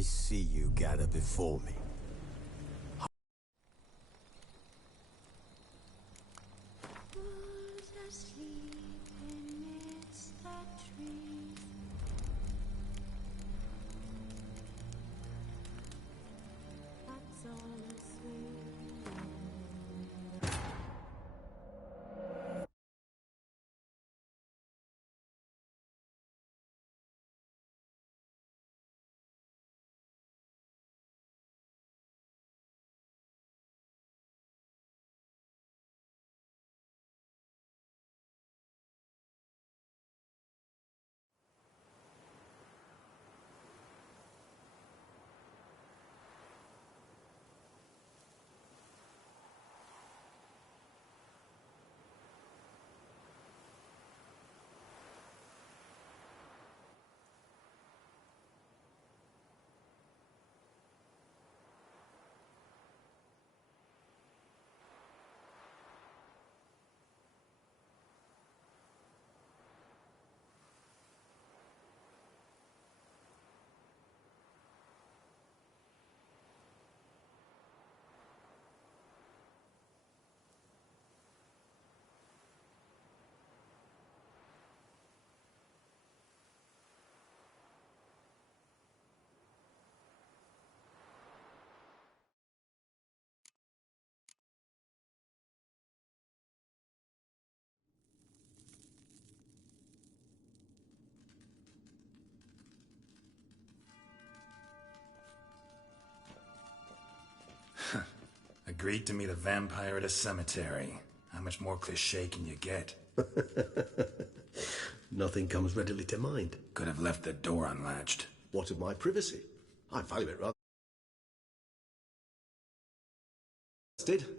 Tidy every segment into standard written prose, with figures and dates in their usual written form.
I see you gather before me. Agreed to meet a vampire at a cemetery. How much more cliché can you get? Nothing comes readily to mind. Could have left the door unlatched. What of my privacy? I value it rather.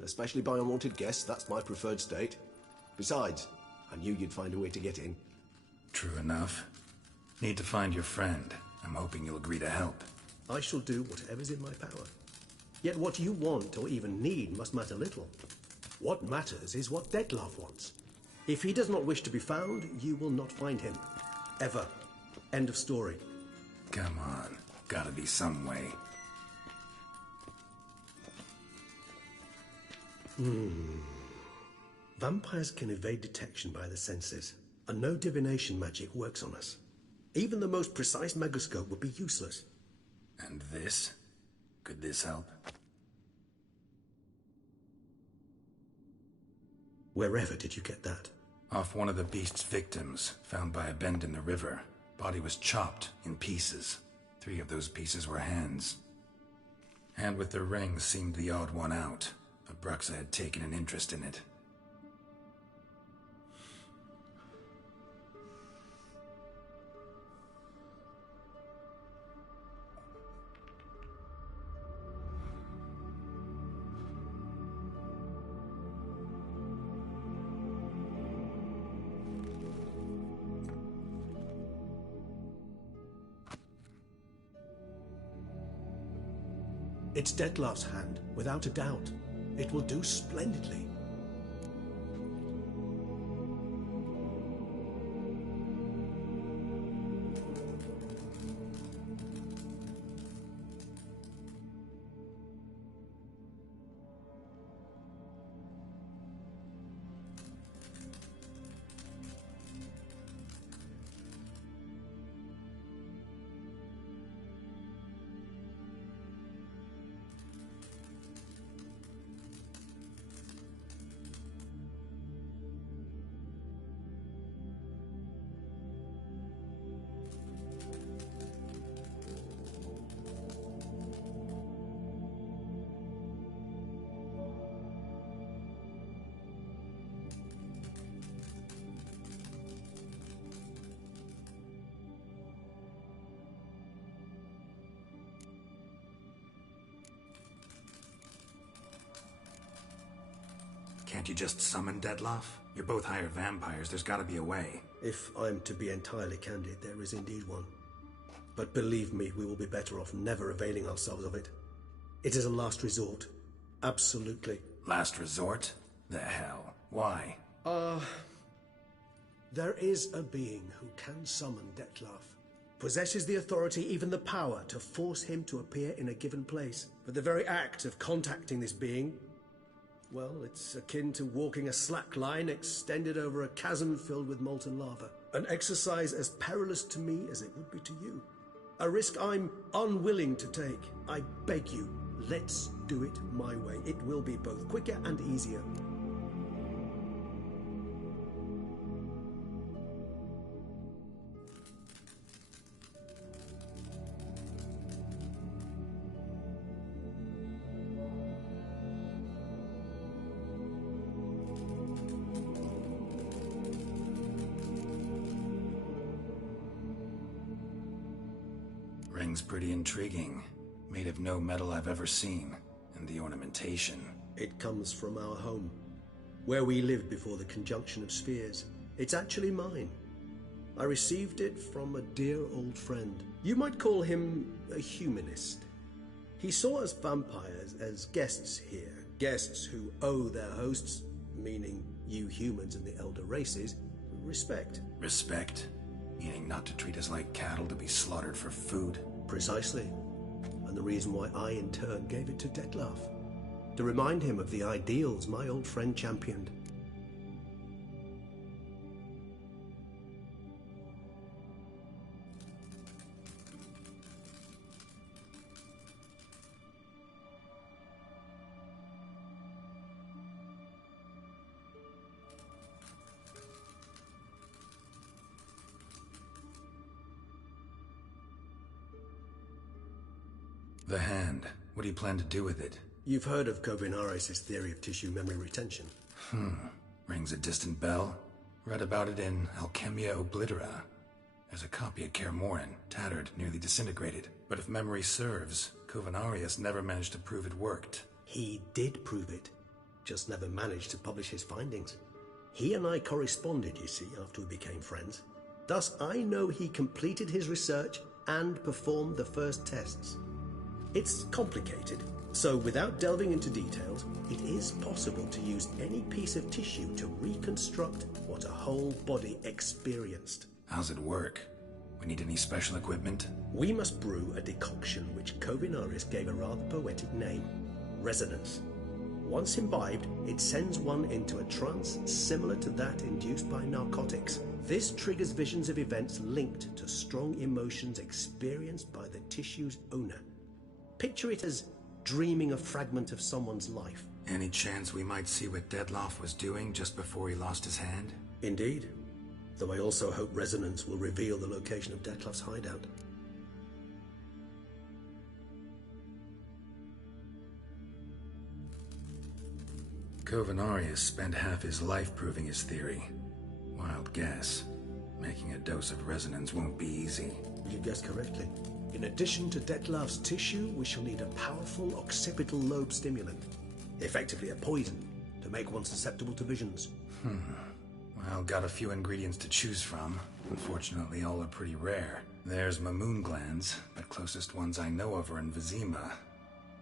Especially by unwanted guests, that's my preferred state. Besides, I knew you'd find a way to get in. True enough. Need to find your friend. I'm hoping you'll agree to help. I shall do whatever's in my power. Yet what you want or even need must matter little. What matters is what Dettlaff wants. If he does not wish to be found, you will not find him. Ever. End of story. Come on. Gotta be some way. Vampires can evade detection by the senses, and no divination magic works on us. Even the most precise megascope would be useless. And this? Could this help? Wherever did you get that? Off one of the beast's victims, found by a bend in the river. Body was chopped in pieces. 3 of those pieces were hands. Hand with the ring seemed the odd one out. Abruxa had taken an interest in it. It's Dettlaff's hand, without a doubt. It will do splendidly. Can't you just summon Dettlaff? You're both hired vampires, there's gotta be a way. If I'm to be entirely candid, there is indeed one. But believe me, we will be better off never availing ourselves of it. It is a last resort. Absolutely. Last resort? The hell? Why? There is a being who can summon Dettlaff, possesses the authority, even the power, to force him to appear in a given place. But the very act of contacting this being, well, it's akin to walking a slack line extended over a chasm filled with molten lava. An exercise as perilous to me as it would be to you. A risk I'm unwilling to take. I beg you, let's do it my way. It will be both quicker and easier. Ring's pretty intriguing. Made of no metal I've ever seen. And the ornamentation. It comes from our home, where we lived before the conjunction of spheres. It's actually mine. I received it from a dear old friend. You might call him a humanist. He saw us vampires as guests here, guests who owe their hosts, meaning you humans and the elder races, respect. Respect? Meaning not to treat us like cattle to be slaughtered for food? Precisely. And the reason why I in turn gave it to Detlef. To remind him of the ideals my old friend championed. The hand. What do you plan to do with it? You've heard of Kovinaris' theory of tissue memory retention. Rings a distant bell. Read about it in Alchemia Oblitera. There's a copy at Kaer Morhen, tattered, nearly disintegrated. But if memory serves, Kovinaris never managed to prove it worked. He did prove it, just never managed to publish his findings. He and I corresponded, you see, after we became friends. Thus, I know he completed his research and performed the first tests. It's complicated, so without delving into details, it is possible to use any piece of tissue to reconstruct what a whole body experienced. How's it work? We need any special equipment? We must brew a decoction which Kovinaris gave a rather poetic name, resonance. Once imbibed, it sends one into a trance similar to that induced by narcotics. This triggers visions of events linked to strong emotions experienced by the tissue's owner. Picture it as dreaming a fragment of someone's life. Any chance we might see what Detlef was doing just before he lost his hand? Indeed. Though I also hope resonance will reveal the location of Detlef's hideout. Kovinaris spent half his life proving his theory. Wild guess. Making a dose of resonance won't be easy. You guessed correctly. In addition to Detlef's tissue, we shall need a powerful occipital lobe stimulant. Effectively a poison, to make one susceptible to visions. Well, got a few ingredients to choose from. Unfortunately, all are pretty rare. There's Mamoon glands, but closest ones I know of are in Vizima.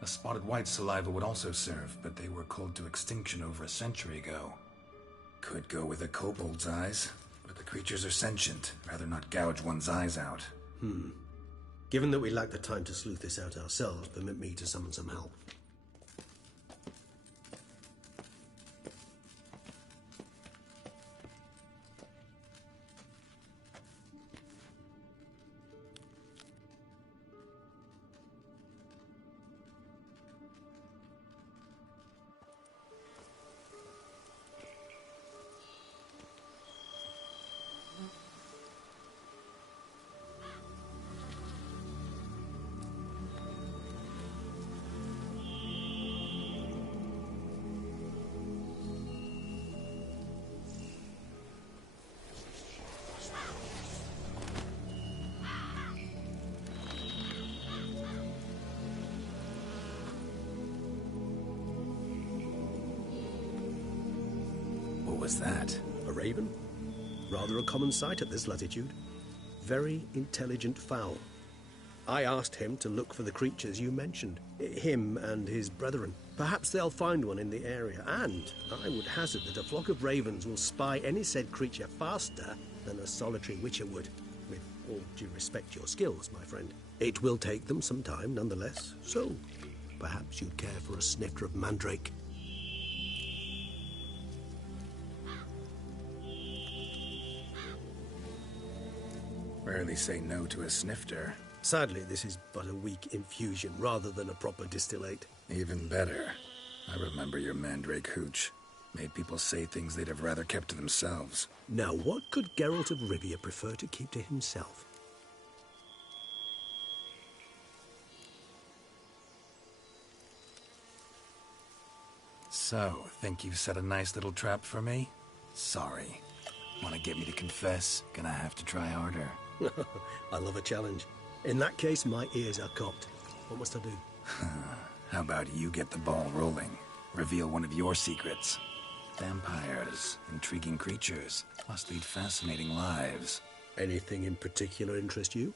A spotted white saliva would also serve, but they were cold to extinction over a century ago. Could go with a kobold's eyes, but the creatures are sentient. Rather not gouge one's eyes out. Given that we lack the time to sleuth this out ourselves, permit me to summon some help. What was that? A raven? Rather a common sight at this latitude. Very intelligent fowl. I asked him to look for the creatures you mentioned. Him and his brethren. Perhaps they'll find one in the area, and I would hazard that a flock of ravens will spy any said creature faster than a solitary witcher would, with all due respect to your skills, my friend. It will take them some time, nonetheless, so perhaps you'd care for a snifter of mandrake. Rarely say no to a snifter. Sadly, this is but a weak infusion rather than a proper distillate. Even better. I remember your mandrake hooch. Made people say things they'd have rather kept to themselves. Now, what could Geralt of Rivia prefer to keep to himself? So, think you've set a nice little trap for me? Sorry. Want to get me to confess? Gonna have to try harder. I love a challenge. In that case, my ears are cocked. What must I do? How about you get the ball rolling? Reveal one of your secrets. Vampires, intriguing creatures, must lead fascinating lives. Anything in particular interest you?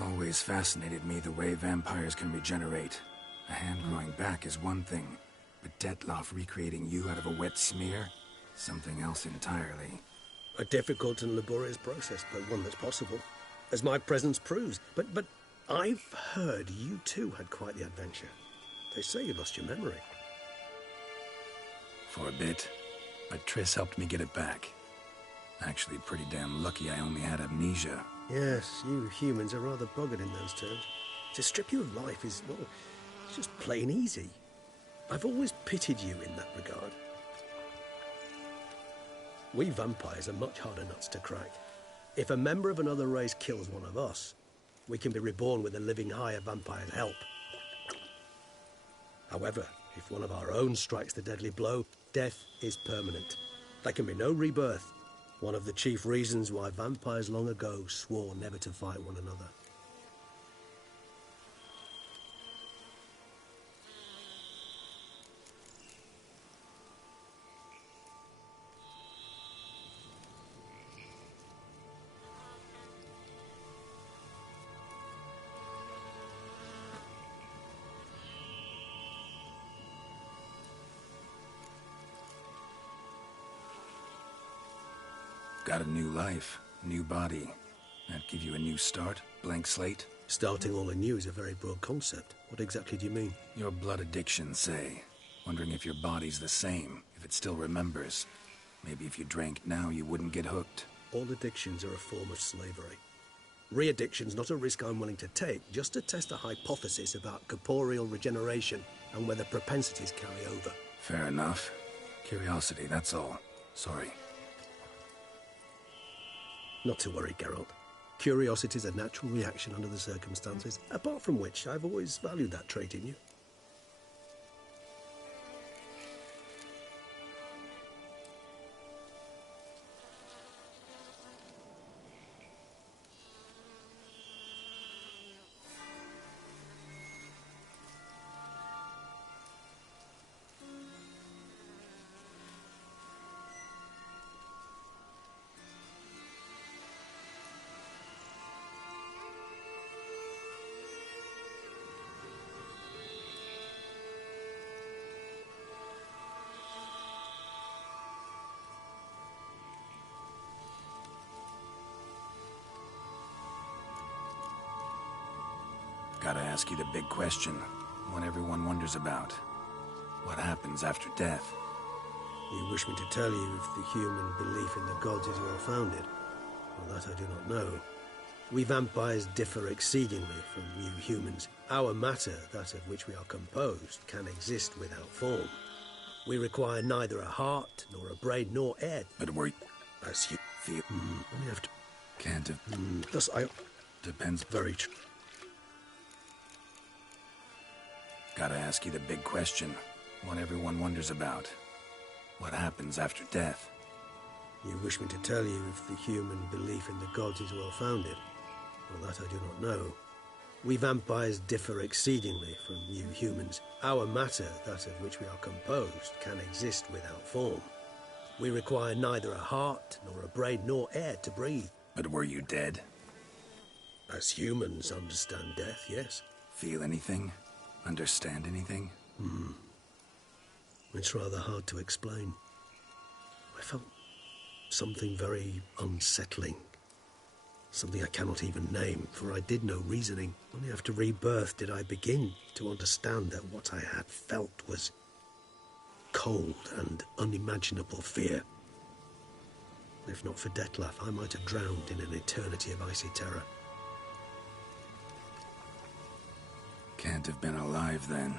Always fascinated me the way vampires can regenerate. A hand growing back is one thing, but Detloff recreating you out of a wet smear? Something else entirely. A difficult and laborious process, but one that's possible, as my presence proves. But I've heard you too had quite the adventure. They say you lost your memory. For a bit, but Triss helped me get it back. Actually, pretty damn lucky I only had amnesia. Yes, you humans are rather buggered in those terms. To strip you of life is, well, it's just plain easy. I've always pitied you in that regard. We vampires are much harder nuts to crack. If a member of another race kills one of us, we can be reborn with a living higher vampire's help. However, if one of our own strikes the deadly blow, death is permanent. There can be no rebirth. One of the chief reasons why vampires long ago swore never to fight one another. Got a new life, new body. That give you a new start? Blank slate? Starting all anew is a very broad concept. What exactly do you mean? Your blood addiction, say. Wondering if your body's the same, if it still remembers. Maybe if you drank now, you wouldn't get hooked. All addictions are a form of slavery. Re-addiction's not a risk I'm willing to take, just to test a hypothesis about corporeal regeneration and whether propensities carry over. Fair enough. Curiosity, that's all. Sorry. Not to worry, Geralt. Curiosity's a natural reaction under the circumstances, apart from which I've always valued that trait in you. Gotta ask you the big question, one everyone wonders about. What happens after death? You wish me to tell you if the human belief in the gods is well founded? Well, that I do not know. We vampires differ exceedingly from you humans. Our matter, that of which we are composed, can exist without form. We require neither a heart, nor a brain, nor air. But were you... As you feel... Only have to... Can't have... Thus I... Depends... Very true. Gotta ask you the big question, one everyone wonders about. What happens after death? You wish me to tell you if the human belief in the gods is well founded? Well, that I do not know. We vampires differ exceedingly from you humans. Our matter, that of which we are composed, can exist without form. We require neither a heart, nor a brain, nor air to breathe. But were you dead? As humans understand death, yes. Feel anything? Understand anything? It's rather hard to explain. I felt something very unsettling. Something I cannot even name, for I did no reasoning. Only after rebirth did I begin to understand that what I had felt was cold and unimaginable fear. If not for Detlef, I might have drowned in an eternity of icy terror. Can't have been alive then.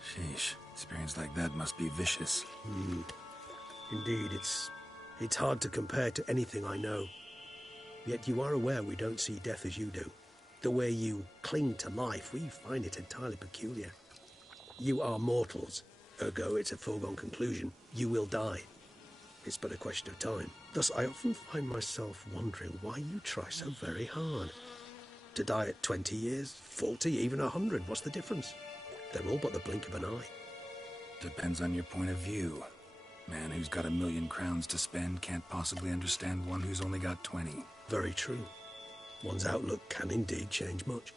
Sheesh, experience like that must be vicious. Indeed, it's hard to compare to anything I know. Yet you are aware we don't see death as you do. The way you cling to life, we find it entirely peculiar. You are mortals, ergo it's a foregone conclusion. You will die. It's but a question of time. Thus, I often find myself wondering why you try so very hard. To die at 20 years, 40, even 100, what's the difference? They're all but the blink of an eye. Depends on your point of view. Man who's got 1,000,000 crowns to spend can't possibly understand one who's only got 20. Very true. One's outlook can indeed change much.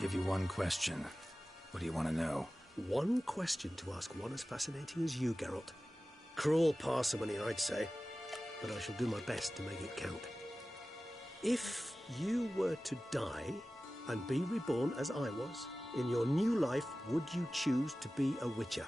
Give you one question. What do you want to know? One question to ask one as fascinating as you, Geralt. Cruel parsimony, I'd say, but I shall do my best to make it count. If you were to die and be reborn as I was, in your new life, would you choose to be a witcher?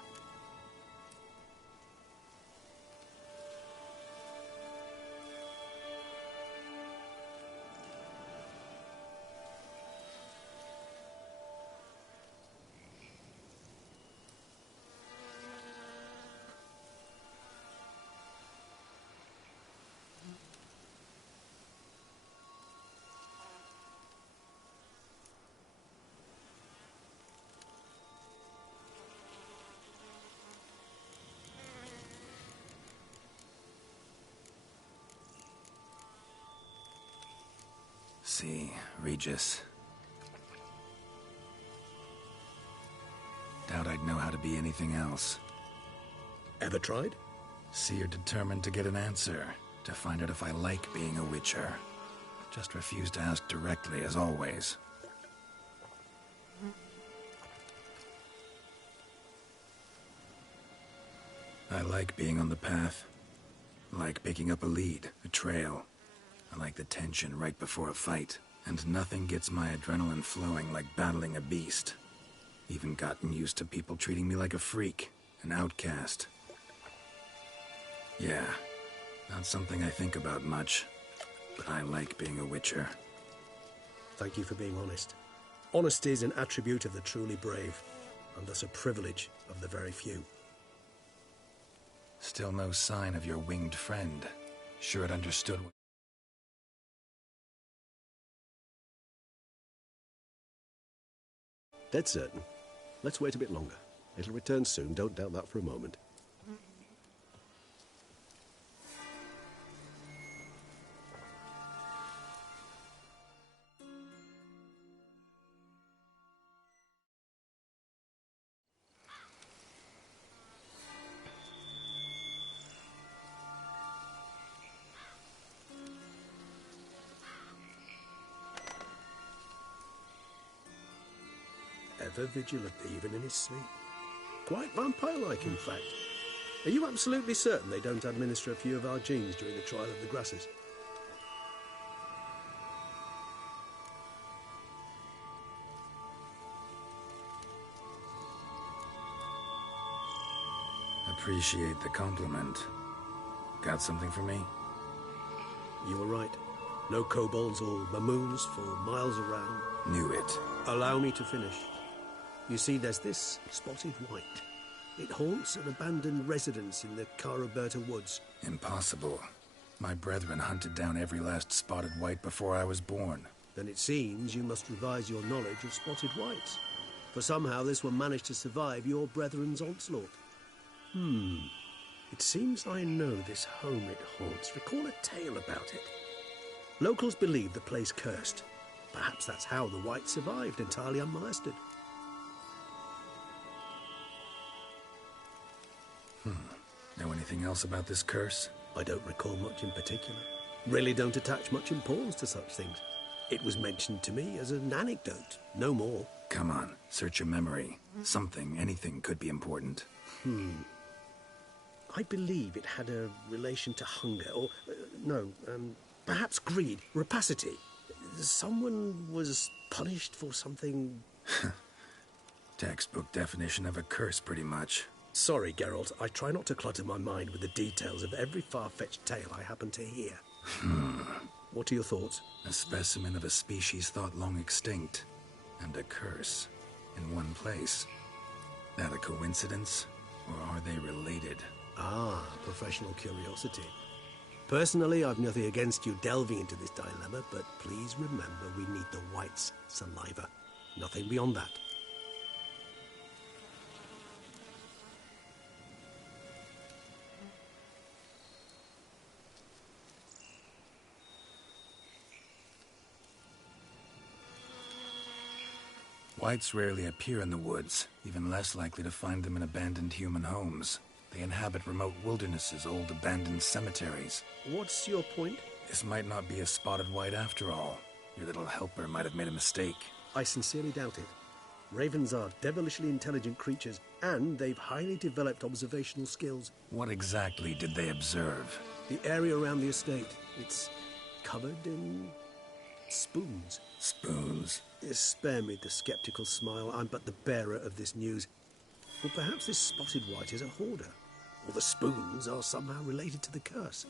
See, Regis. Doubt I'd know how to be anything else. Ever tried? See, you're determined to get an answer, to find out if I like being a witcher. Just refuse to ask directly, as always. I like being on the path. I like picking up a lead, a trail. I like the tension right before a fight. And nothing gets my adrenaline flowing like battling a beast. Even gotten used to people treating me like a freak, an outcast. Yeah, not something I think about much, but I like being a witcher. Thank you for being honest. Honesty is an attribute of the truly brave, and thus a privilege of the very few. Still no sign of your winged friend. Sure it understood what... Dead certain. Let's wait a bit longer. It'll return soon, don't doubt that for a moment. Ever vigilant, even in his sleep. Quite vampire-like, in fact. Are you absolutely certain they don't administer a few of our genes during the trial of the grasses? Appreciate the compliment. Got something for me? You were right. No kobolds or mamoons for miles around. Knew it. Allow me to finish. You see, there's this spotted white. It haunts an abandoned residence in the Caraberta woods. Impossible. My brethren hunted down every last spotted white before I was born. Then it seems you must revise your knowledge of spotted whites. For somehow this one managed to survive your brethren's onslaught. It seems I know this home it haunts. Recall a tale about it. Locals believe the place cursed. Perhaps that's how the white survived, entirely unmolested. Know anything else about this curse? I don't recall much in particular. Really don't attach much importance to such things. It was mentioned to me as an anecdote, no more. Come on, search your memory. Something, anything could be important. I believe it had a relation to hunger, or, perhaps greed, rapacity. Someone was punished for something... Textbook definition of a curse, pretty much. Sorry, Geralt, I try not to clutter my mind with the details of every far-fetched tale I happen to hear. What are your thoughts? A specimen of a species thought long extinct, and a curse, in one place. That a coincidence, or are they related? Ah, professional curiosity. Personally, I've nothing against you delving into this dilemma, but please remember we need the white's saliva. Nothing beyond that. Whites rarely appear in the woods, even less likely to find them in abandoned human homes. They inhabit remote wildernesses, old abandoned cemeteries. What's your point? This might not be a spotted white after all. Your little helper might have made a mistake. I sincerely doubt it. Ravens are devilishly intelligent creatures, and they've highly developed observational skills. What exactly did they observe? The area around the estate, it's covered in spoons. Spoons? Spare me the skeptical smile. I'm but the bearer of this news. Or perhaps this spotted white is a hoarder. Or the spoons are somehow related to the curse.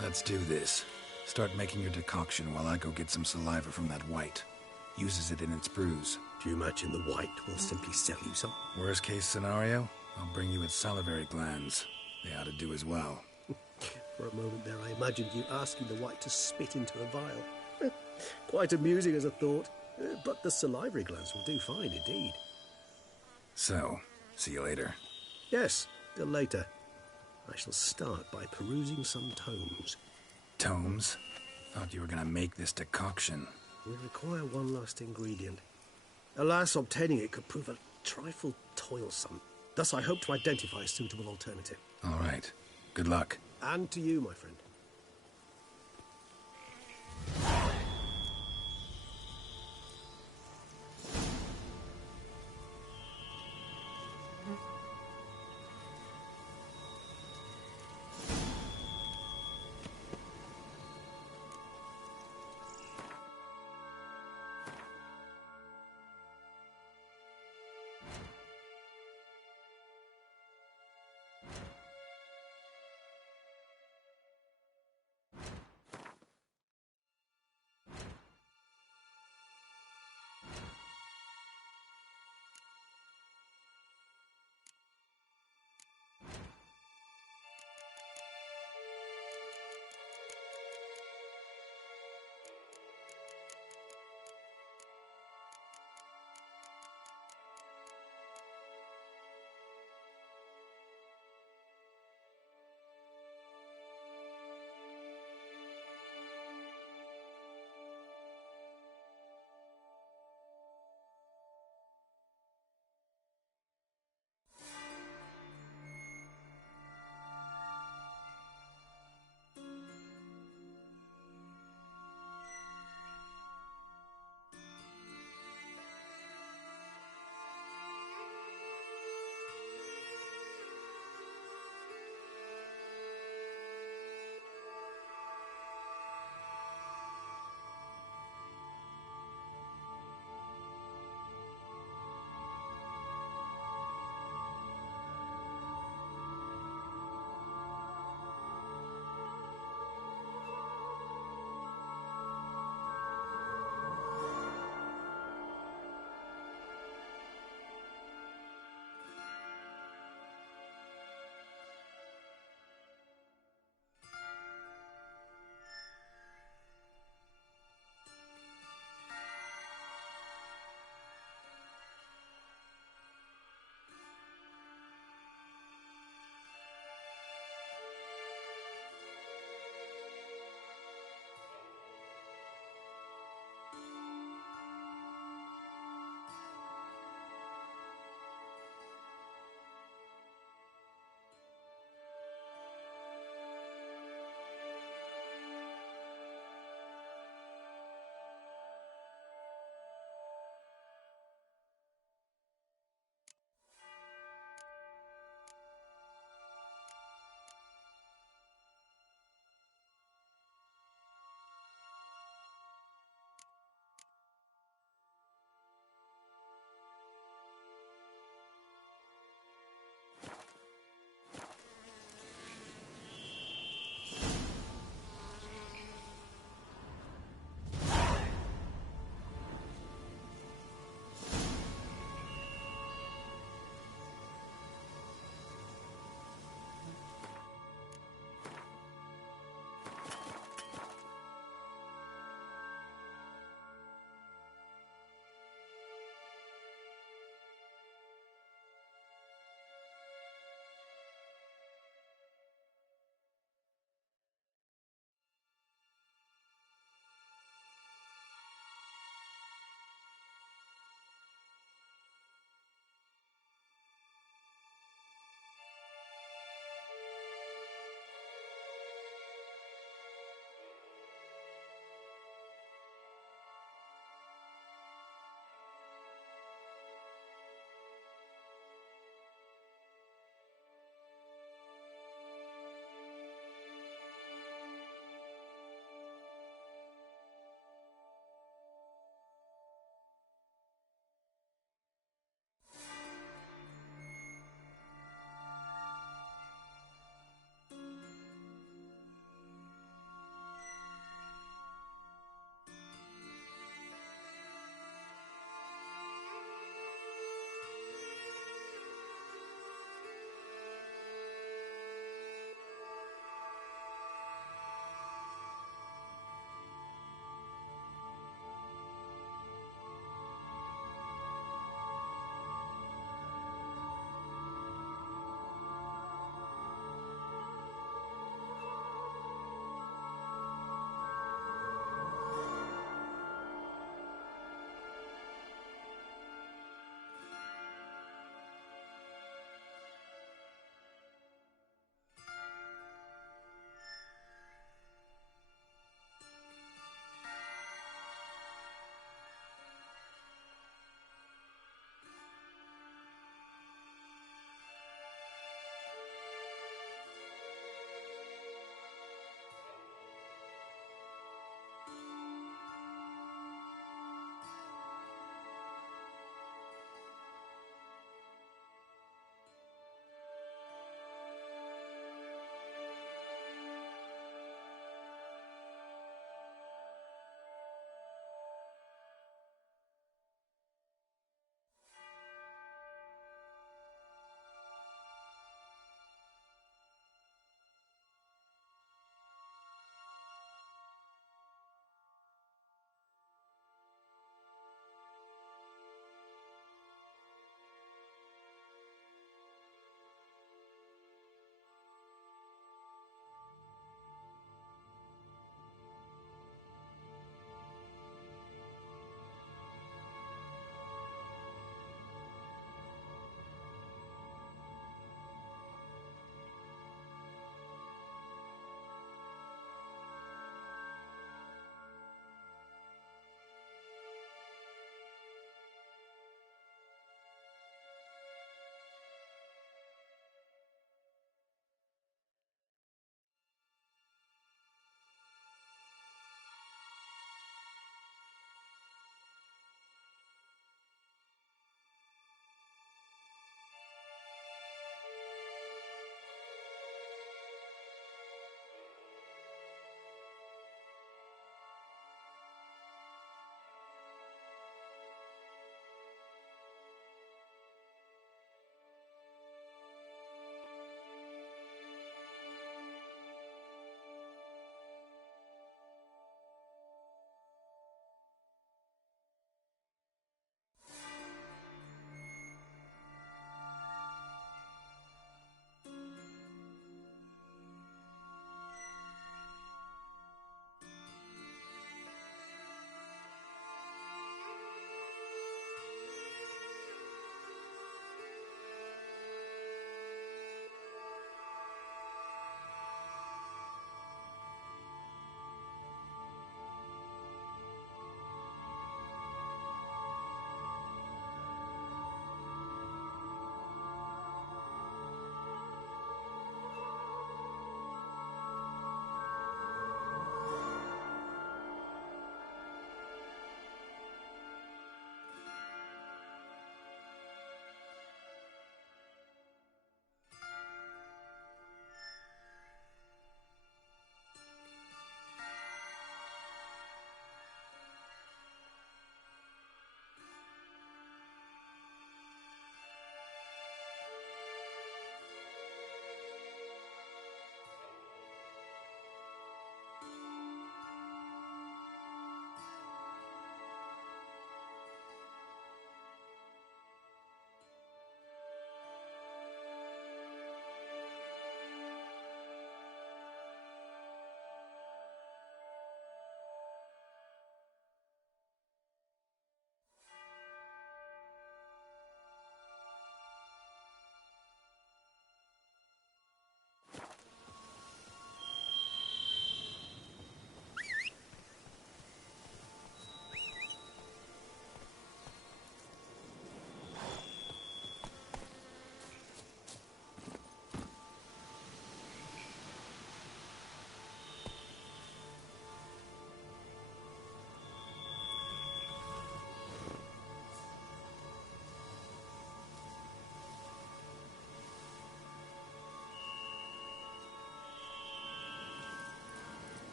Let's do this. Start making your decoction while I go get some saliva from that white. Uses it in its brews. Do you imagine the white will simply sell you some? Worst case scenario, I'll bring you its salivary glands. They ought to do as well. For a moment there, I imagined you asking the white to spit into a vial. Quite amusing as a thought, but the salivary glands will do fine indeed. So, see you later. Yes, till later. I shall start by perusing some tomes. Tomes? Thought you were gonna make this decoction. We require one last ingredient. Alas, obtaining it could prove a trifle toilsome. Thus, I hope to identify a suitable alternative. All right. Good luck. And to you, my friend.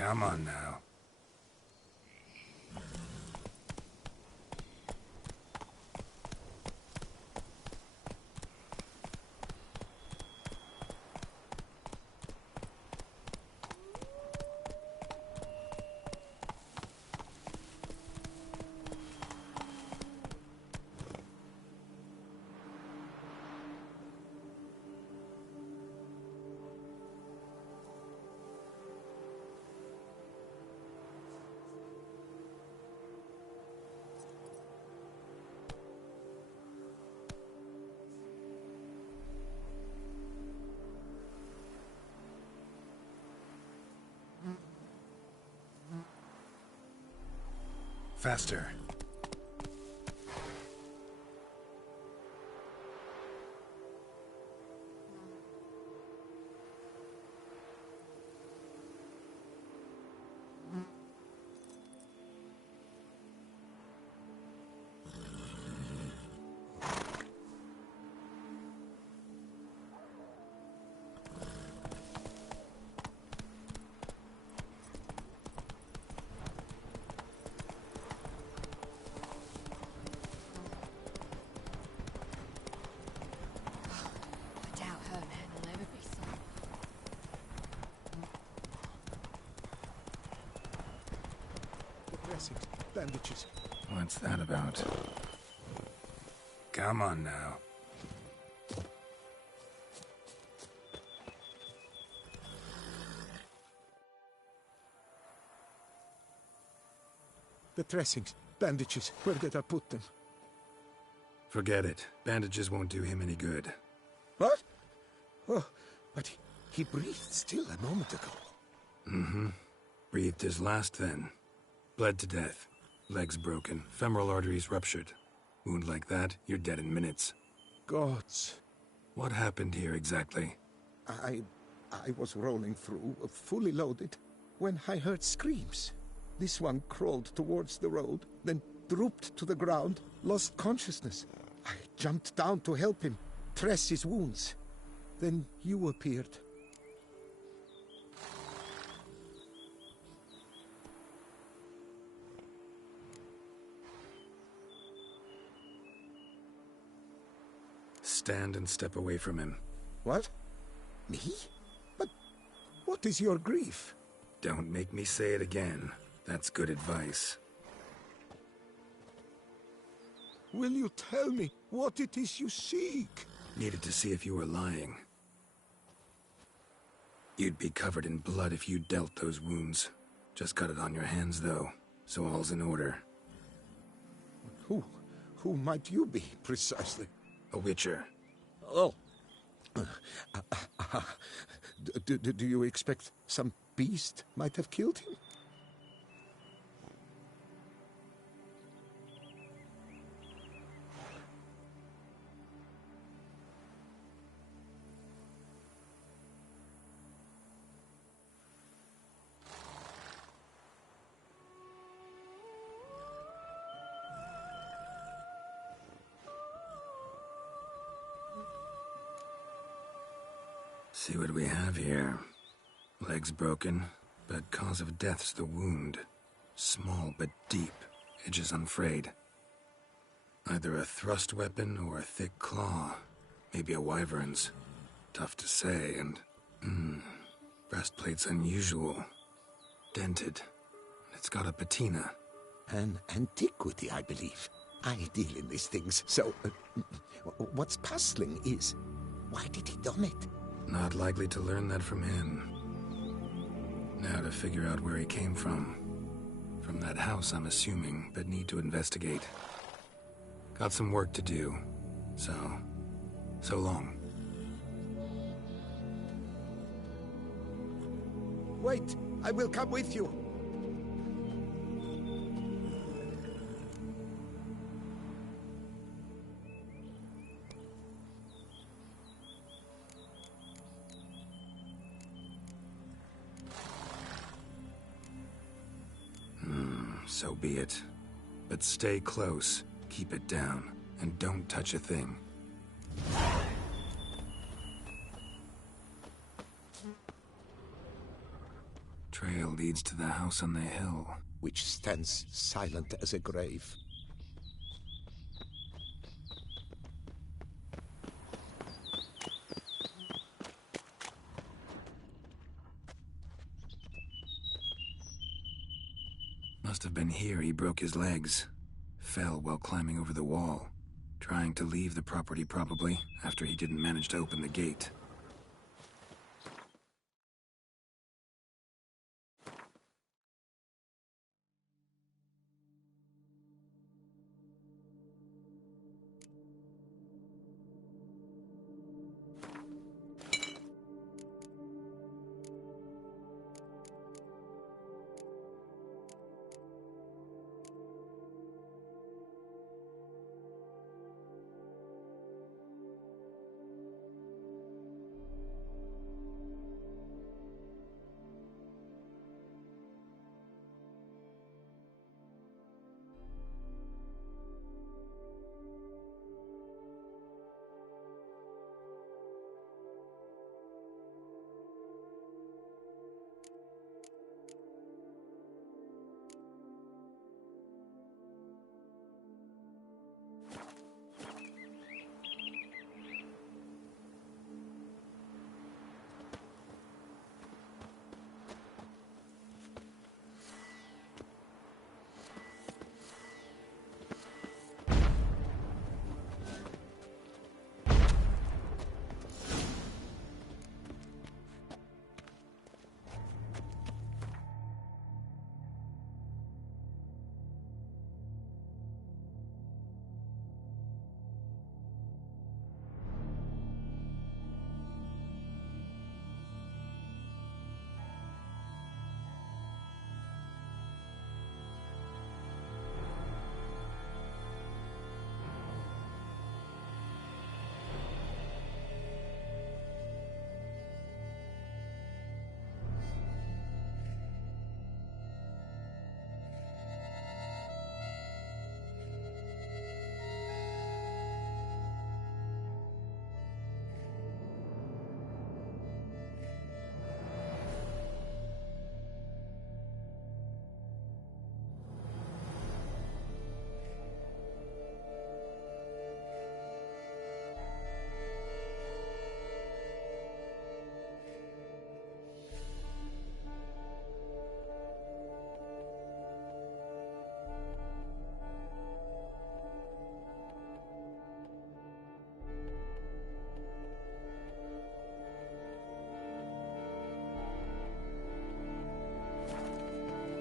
Come on now. Faster. Bandages. What's that about? Come on now. The dressings, bandages, where did I put them? Forget it. Bandages won't do him any good. What? Oh, but he breathed still a moment ago. Mm-hmm. Breathed his last then. Bled to death. Legs broken. Femoral arteries ruptured. Wound like that, you're dead in minutes. Gods. What happened here exactly? I was rolling through, fully loaded, when I heard screams. This one crawled towards the road, then drooped to the ground, lost consciousness. I jumped down to help him, dress his wounds. Then you appeared. Stand and step away from him. What? Me? But what is your grief? Don't make me say it again. That's good advice. Will you tell me what it is you seek? Needed to see if you were lying. You'd be covered in blood if you dealt those wounds. Just got it on your hands, though, so all's in order. Who might you be, precisely? A witcher. Oh. Do you expect some beast might have killed him? See what we have here. Legs broken, but cause of death's the wound. Small but deep, edges unfrayed. Either a thrust weapon or a thick claw. Maybe a wyvern's. Tough to say, and... breastplate's unusual. Dented. It's got a patina. An antiquity, I believe. I deal in these things, so... what's puzzling is... why did he don it? Not likely to learn that from him. Now to figure out where he came from. From that house, I'm assuming, but need to investigate. Got some work to do. So long. Wait, I will come with you. So be it. But stay close, keep it down, and don't touch a thing. Trail leads to the house on the hill. which stands silent as a grave. Must have been here he broke his legs. Fell while climbing over the wall. Trying to leave the property probably, after he didn't manage to open the gate.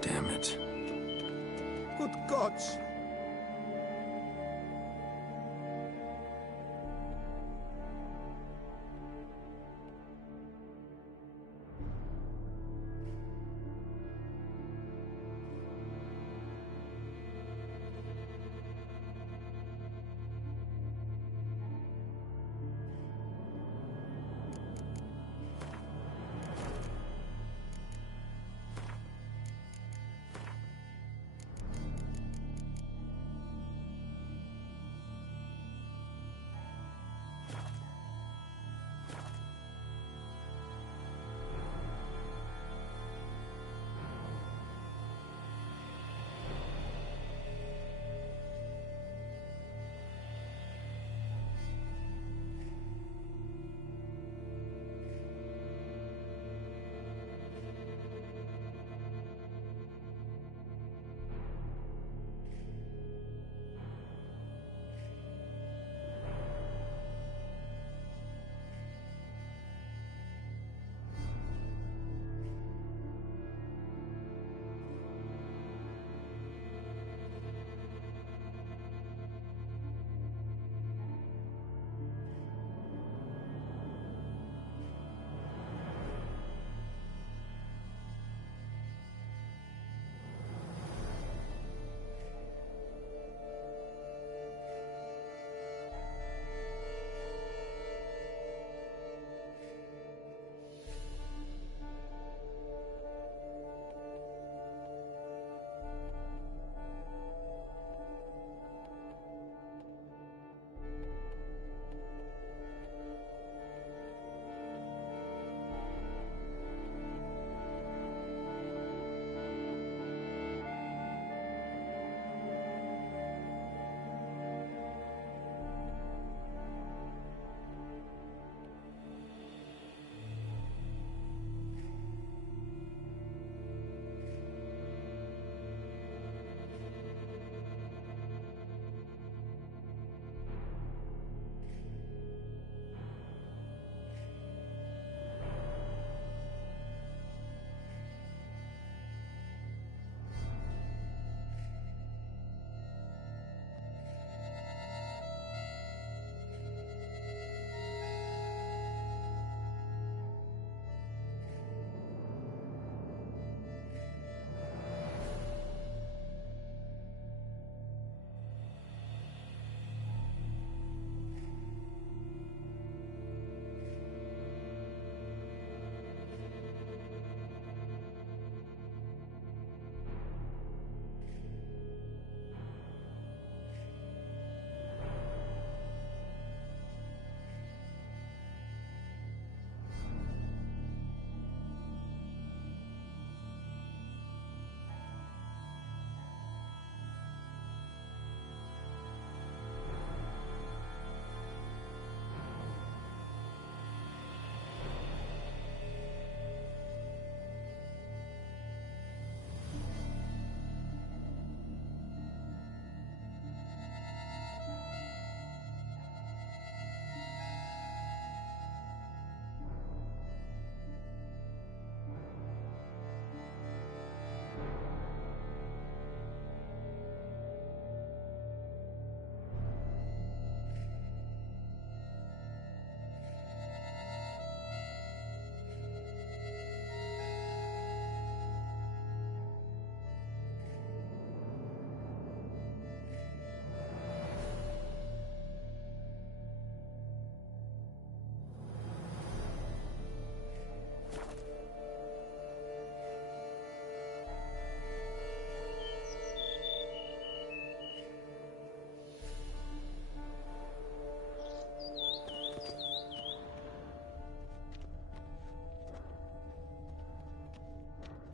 Damn it. Good gods!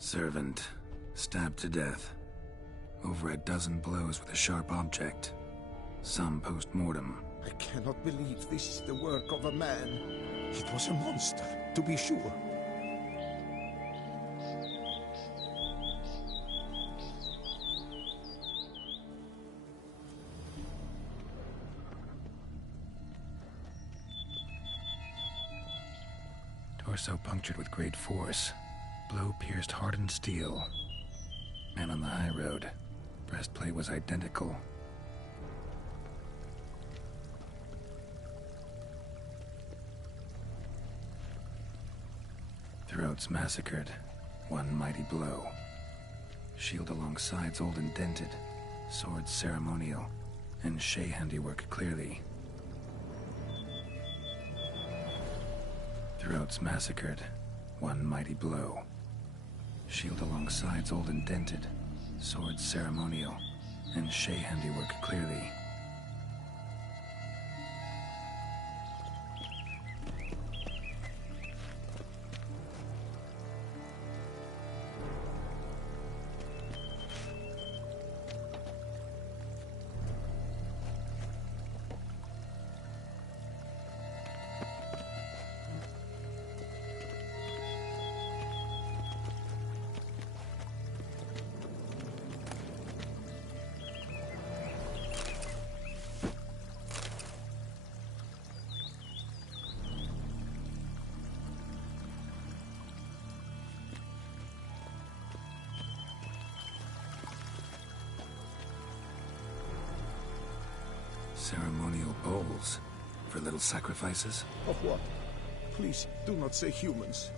Servant, stabbed to death. Over a dozen blows with a sharp object. Some post-mortem. I cannot believe this is the work of a man. It was a monster, to be sure. Torso punctured with great force. Blow pierced hardened steel. Man on the high road. Breastplate was identical. Throats massacred. One mighty blow. Shield along sides old and dented. Swords ceremonial. And Shay handiwork clearly. Throats massacred. One mighty blow. Shield along sides old and dented. Swords ceremonial. And Shay handiwork clearly. Ceremonial bowls for little sacrifices? Of what? Please, do not say humans.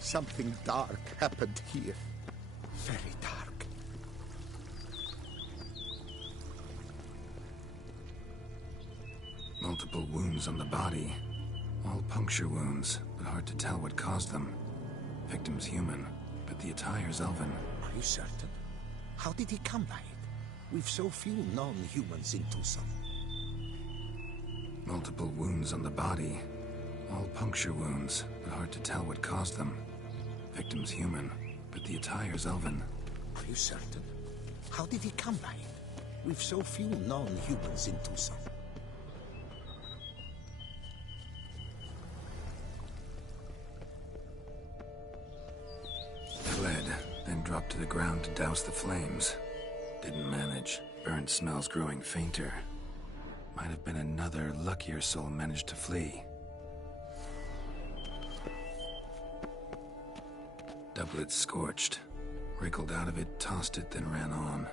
Something dark happened here. Very dark. Multiple wounds on the body. All puncture wounds, but hard to tell what caused them. Victim's human, but the attire's elven. Are you certain? How did he come by it? We've so few non-humans in Tucson. Multiple wounds on the body. All puncture wounds, but hard to tell what caused them. Victim's human, but the attire's elven. Are you certain? How did he come by it? We've so few non-humans in Tucson. dropped to the ground to douse the flames. Didn't manage. Burnt smells growing fainter. Might have been another luckier soul managed to flee. Doublet scorched. Wriggled out of it, tossed it, then ran on.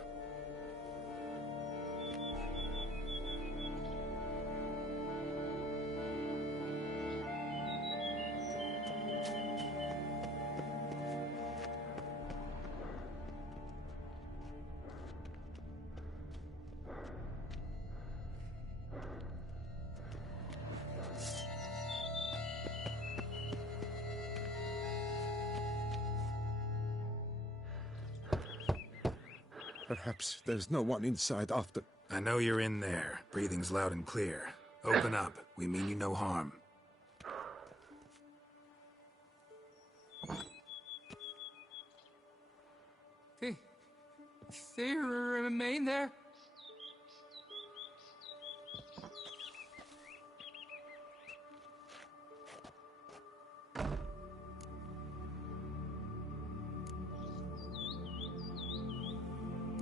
Perhaps there's no one inside after... I know you're in there. Breathing's loud and clear. Open up. We mean you no harm. They remain there?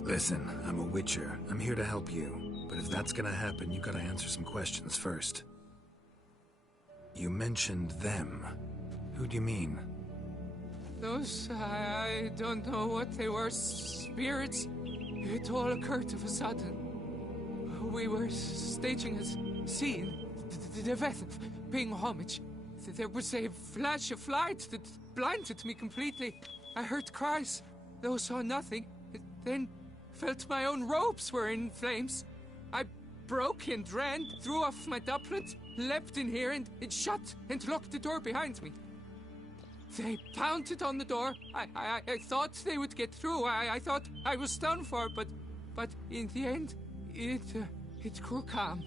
Listen, I'm a witcher. I'm here to help you. But if that's gonna happen, you gotta answer some questions first. You mentioned them. Who do you mean? Those, I don't know what they were. Spirits. It all occurred of a sudden. We were staging a scene. The death of paying homage. There was a flash of light that blinded me completely. I heard cries, though saw nothing. Then felt my own robes were in flames. I broke and ran, threw off my doublet, leapt in here, and it shut and locked the door behind me. They pounded on the door. I thought they would get through. I thought I was done for, but in the end, it grew calm.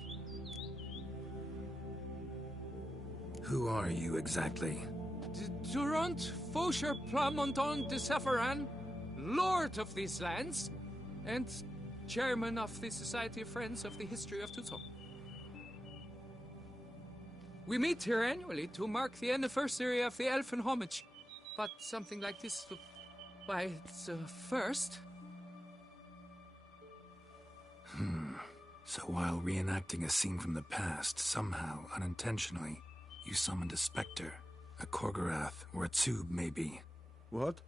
Who are you exactly? Durant Faucher Plamondon de Safaran, Lord of these lands, and Chairman of the Society of Friends of the History of Tucson. We meet here annually to mark the anniversary of the Elfin Homage. But something like this, why, it's a first. So while reenacting a scene from the past, somehow, unintentionally, you summoned a specter, a Korgorath, or a tube, maybe. What?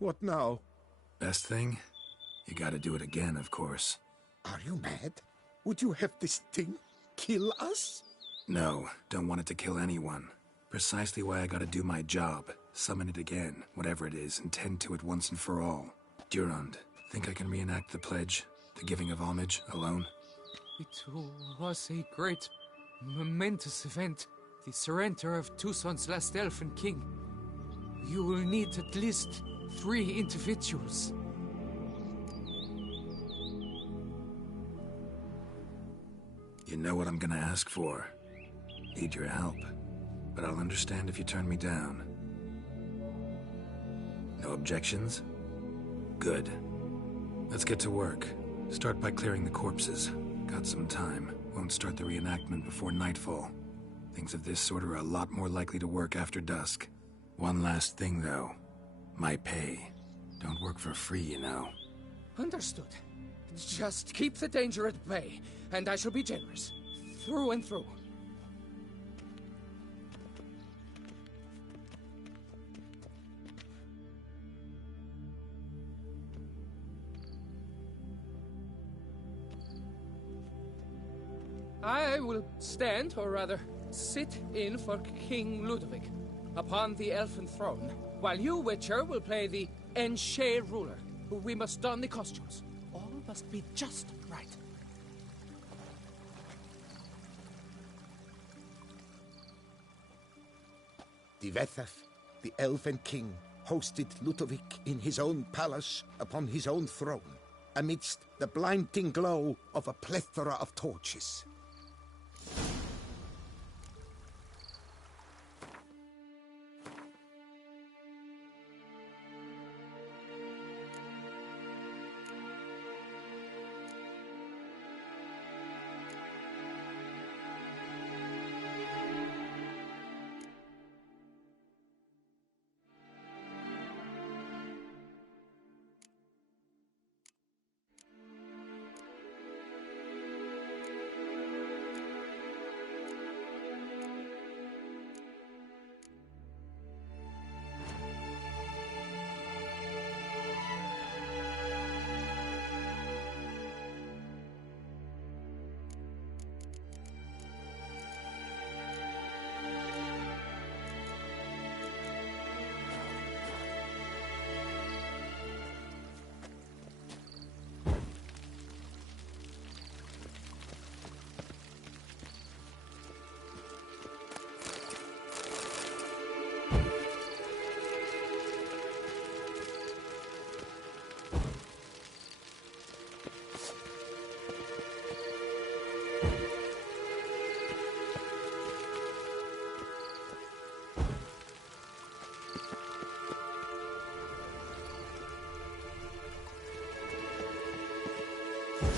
What now? Best thing? You gotta do it again, of course. Are you mad? Would you have this thing kill us? No, don't want it to kill anyone. Precisely why I gotta do my job. Summon it again, whatever it is, and tend to it once and for all. Durand, think I can reenact the pledge? The giving of homage, alone? It was a great, momentous event. The surrender of Tucson's last elfin king. You will need at least 3 individuals. You know what I'm gonna ask for. Need your help. But I'll understand if you turn me down. No objections? Good. Let's get to work. Start by clearing the corpses. Got some time. Won't start the reenactment before nightfall. Things of this sort are a lot more likely to work after dusk. One last thing, though. My pay. Don't work for free, you know. Understood. Just keep the danger at bay, and I shall be generous. Through and through. I will stand, or rather, sit in for King Ludovic, upon the elfin throne, while you, Witcher, will play the Enche ruler. We must don the costumes. All must be just right. Divethef, the elven king, hosted Ludovic in his own palace upon his own throne, amidst the blinding glow of a plethora of torches.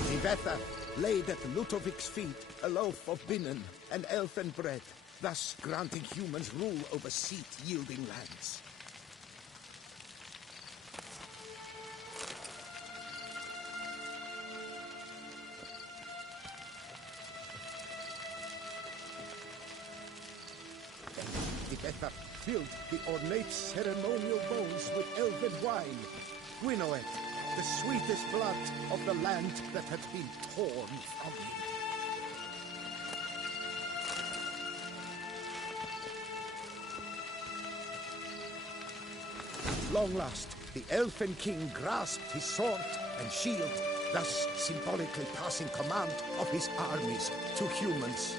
Tivetha laid at Ludovic's feet a loaf of binnen and elfin bread, thus granting humans rule over seat-yielding lands. Tivetha filled the ornate ceremonial bowls with elven wine, Gwinoet, the sweetest blood of the land that had been torn from him. At long last, the Elfin King grasped his sword and shield, thus symbolically passing command of his armies to humans.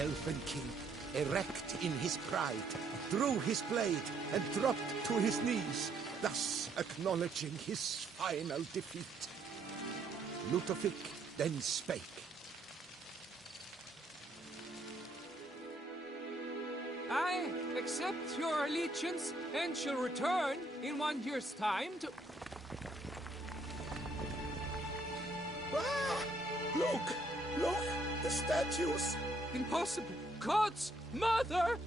Elfin King, erect in his pride, drew his blade and dropped to his knees, thus acknowledging his final defeat. Ludovic then spake. I accept your allegiance and shall return in 1 year's time to... Ah! Look! The statues! Impossible! God's mother!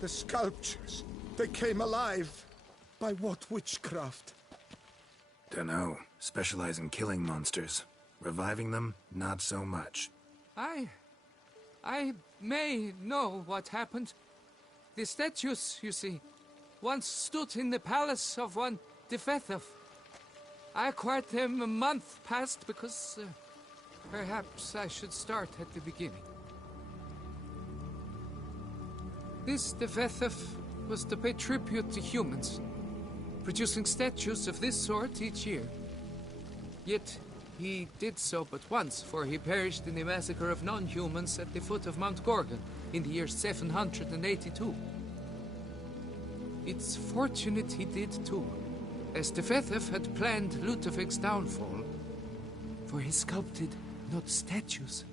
The sculptures, they came alive. By what witchcraft? Dunno. Specialize in killing monsters. Reviving them, not so much. I may know what happened. The statues, you see, once stood in the palace of one Defethov. I acquired them a month past because perhaps I should start at the beginning. This Defethov was to pay tribute to humans, producing statues of this sort each year. Yet he did so but once, for he perished in the massacre of non-humans at the foot of Mount Gorgon in the year 782. It's fortunate he did too, as Defethov had planned Ludovic's downfall, for he sculpted not statues,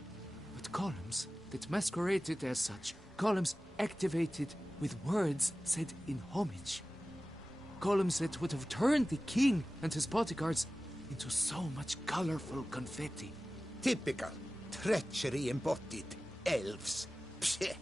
but columns that masqueraded as such. Columns activated with words said in homage. Columns that would have turned the king and his bodyguards into so much colorful confetti. Typical. Treachery embodied. Elves. Psheh.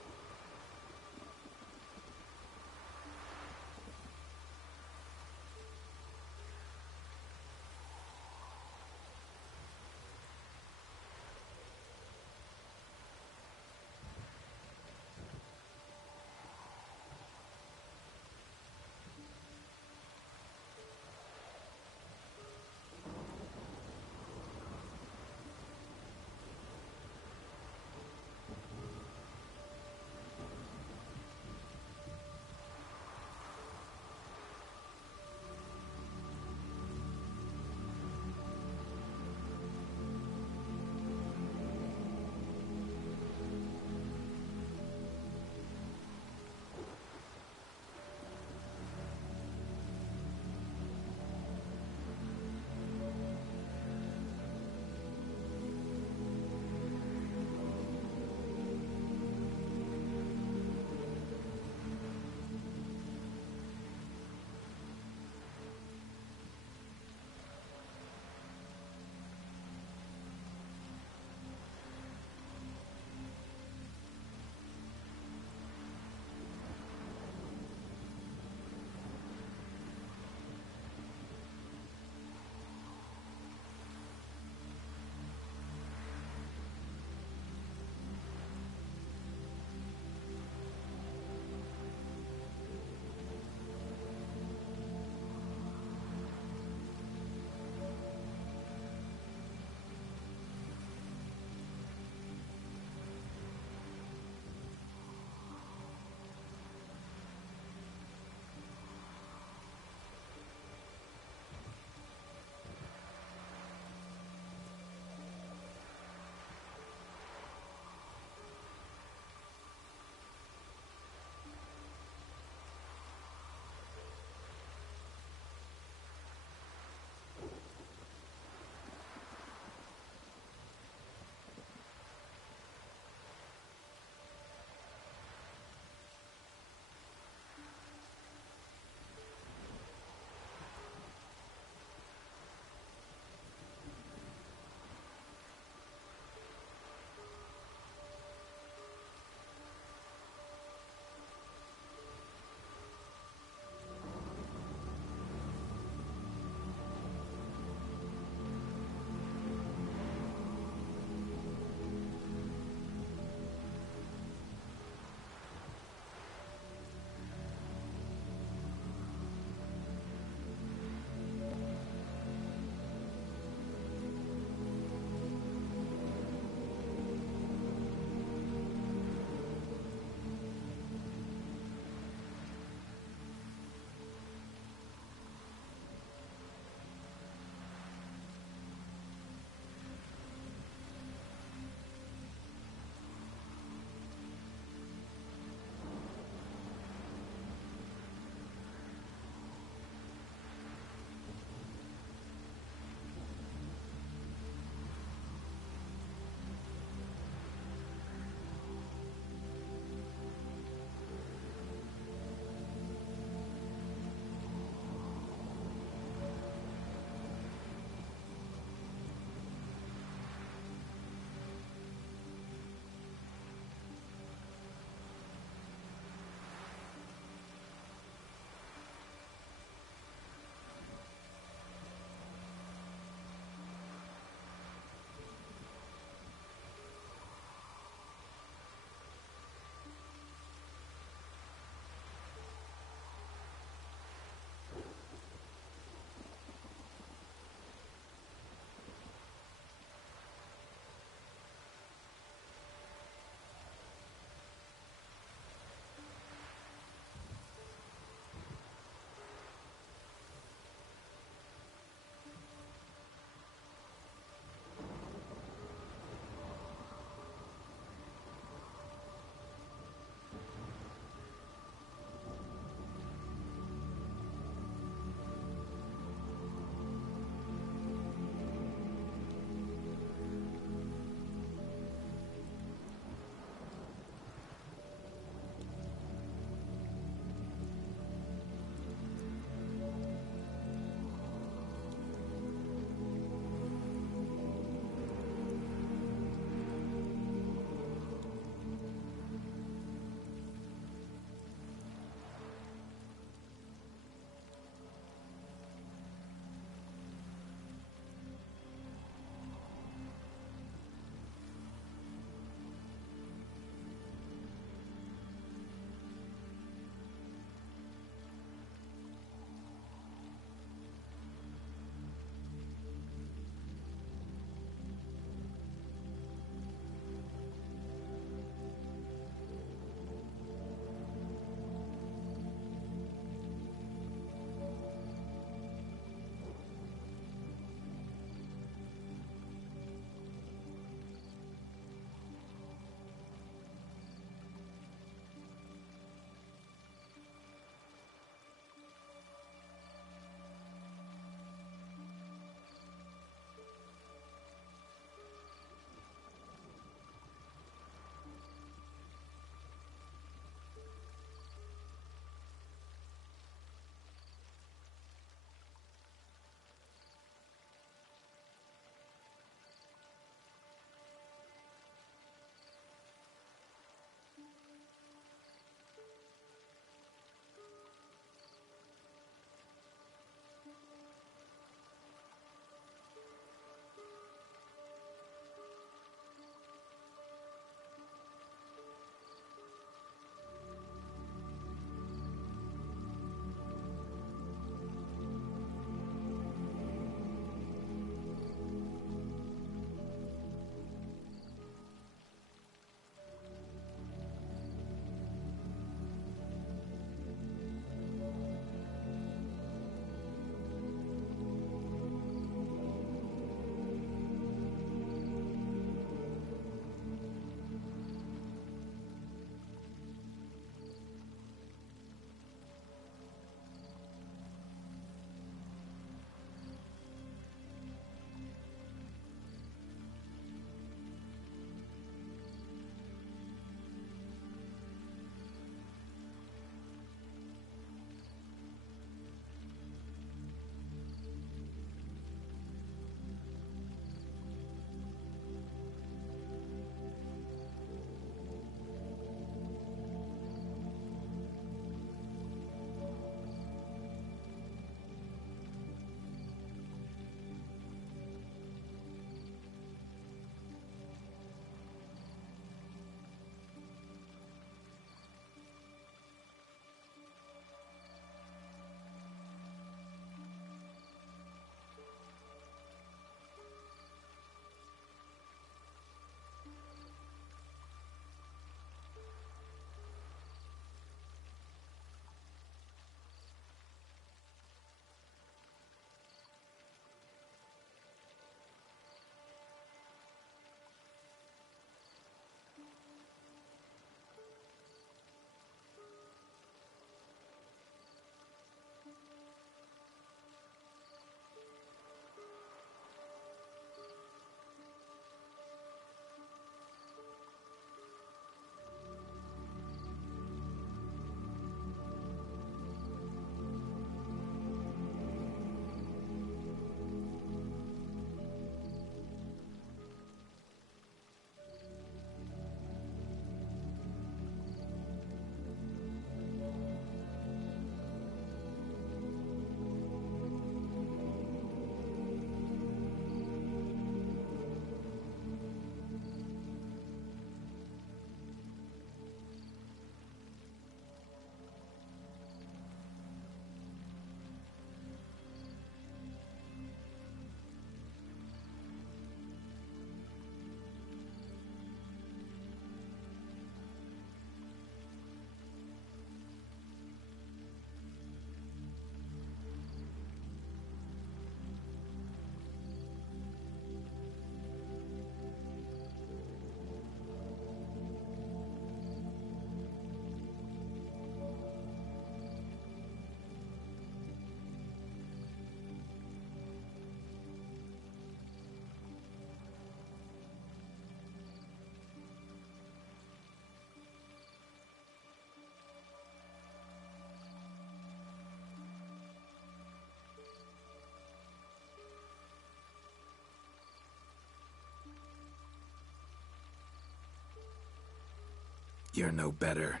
You're no better.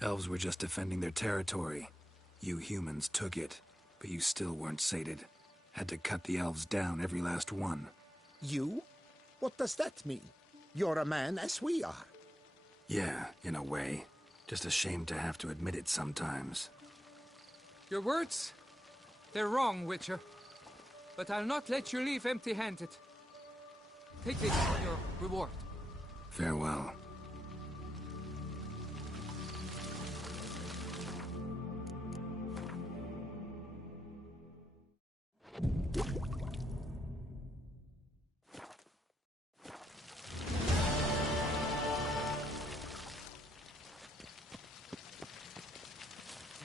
Elves were just defending their territory. You humans took it, but you still weren't sated. Had to cut the elves down, every last one. You? What does that mean? You're a man as we are. Yeah, in a way. Just ashamed to have to admit it sometimes. Your words? They're wrong, Witcher. But I'll not let you leave empty-handed. Take this for your reward. Farewell.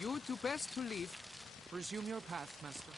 You do best to leave. Resume your path, Master.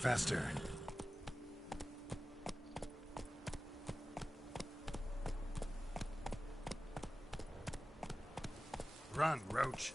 Faster. Run, Roach.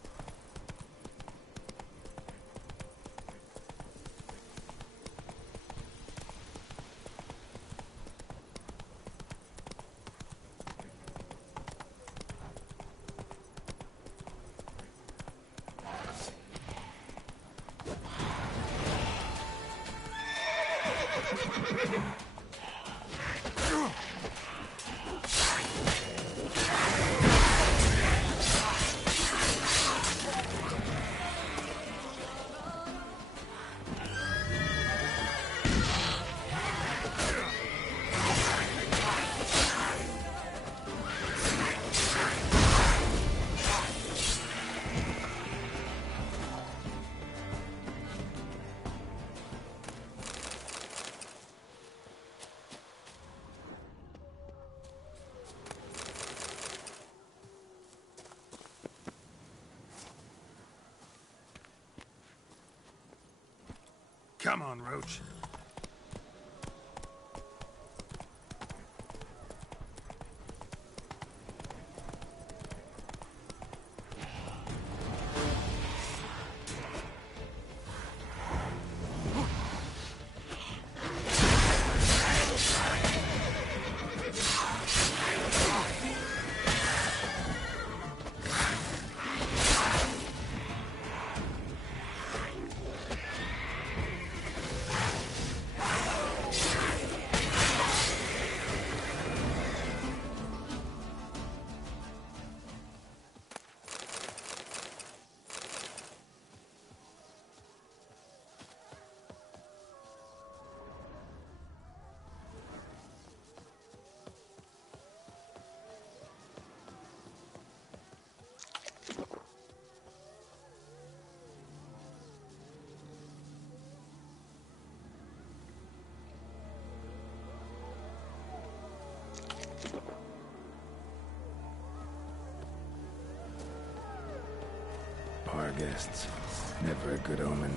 Come on, Roach. guests. Never a good omen.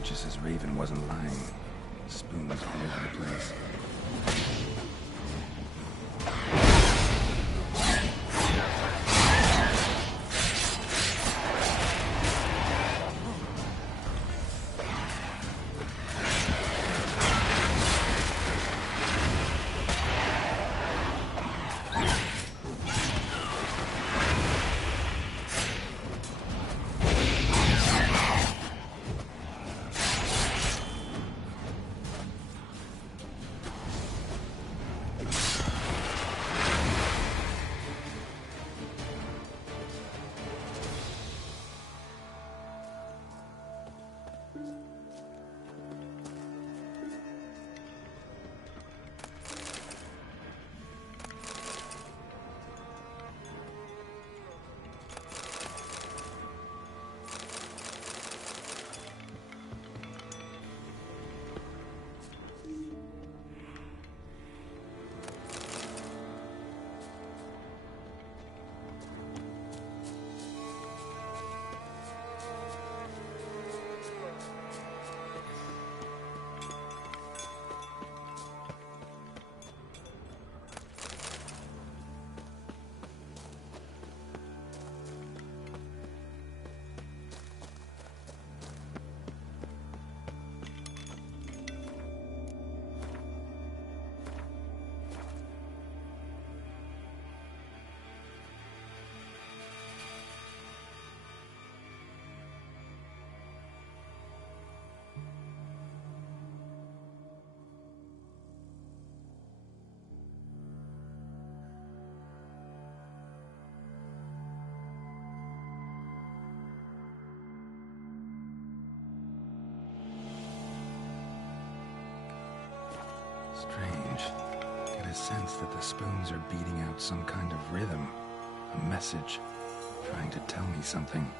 Regis' raven wasn't lying. Spoons all over the place. Strange. Get a sense that the spoons are beating out some kind of rhythm. A message. Trying to tell me something.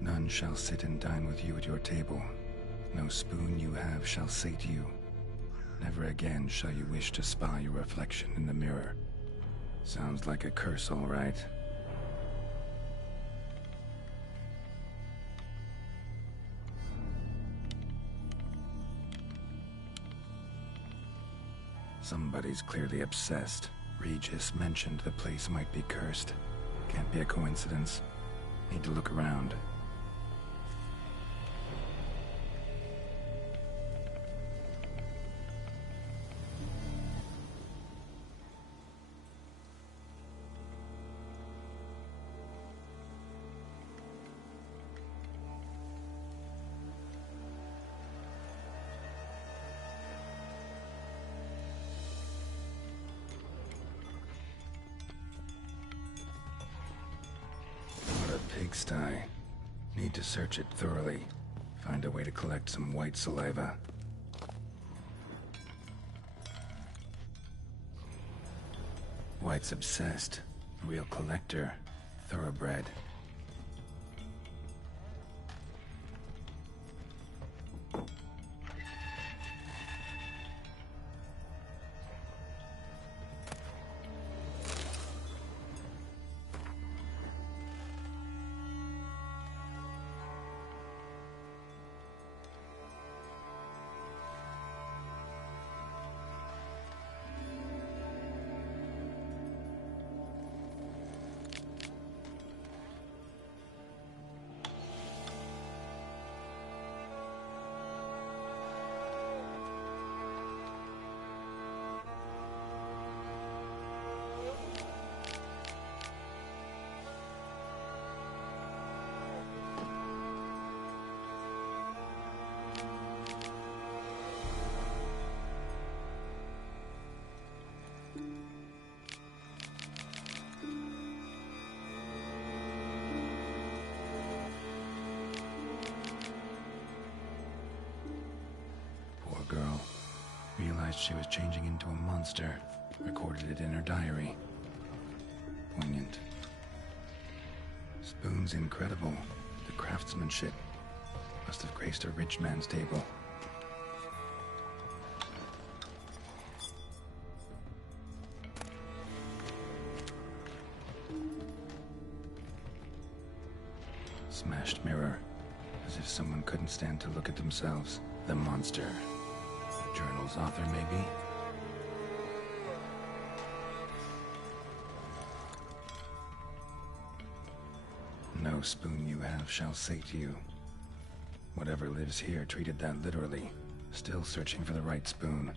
None shall sit and dine with you at your table. No spoon you have shall sate you. Never again shall you wish to spy your reflection in the mirror. Sounds like a curse, all right. Somebody's clearly obsessed. Regis mentioned the place might be cursed. Can't be a coincidence. Need to look around. Pigsty. Need to search it thoroughly. Find a way to collect some white saliva. White's obsessed. A real collector. Thoroughbred. Girl. Realized she was changing into a monster. Recorded it in her diary. Poignant. spoon's incredible. The craftsmanship must have graced a rich man's table. Smashed mirror, as if someone couldn't stand to look at themselves. The monster. Journal's author, maybe? No spoon you have shall sate you. Whatever lives here treated that literally, still searching for the right spoon.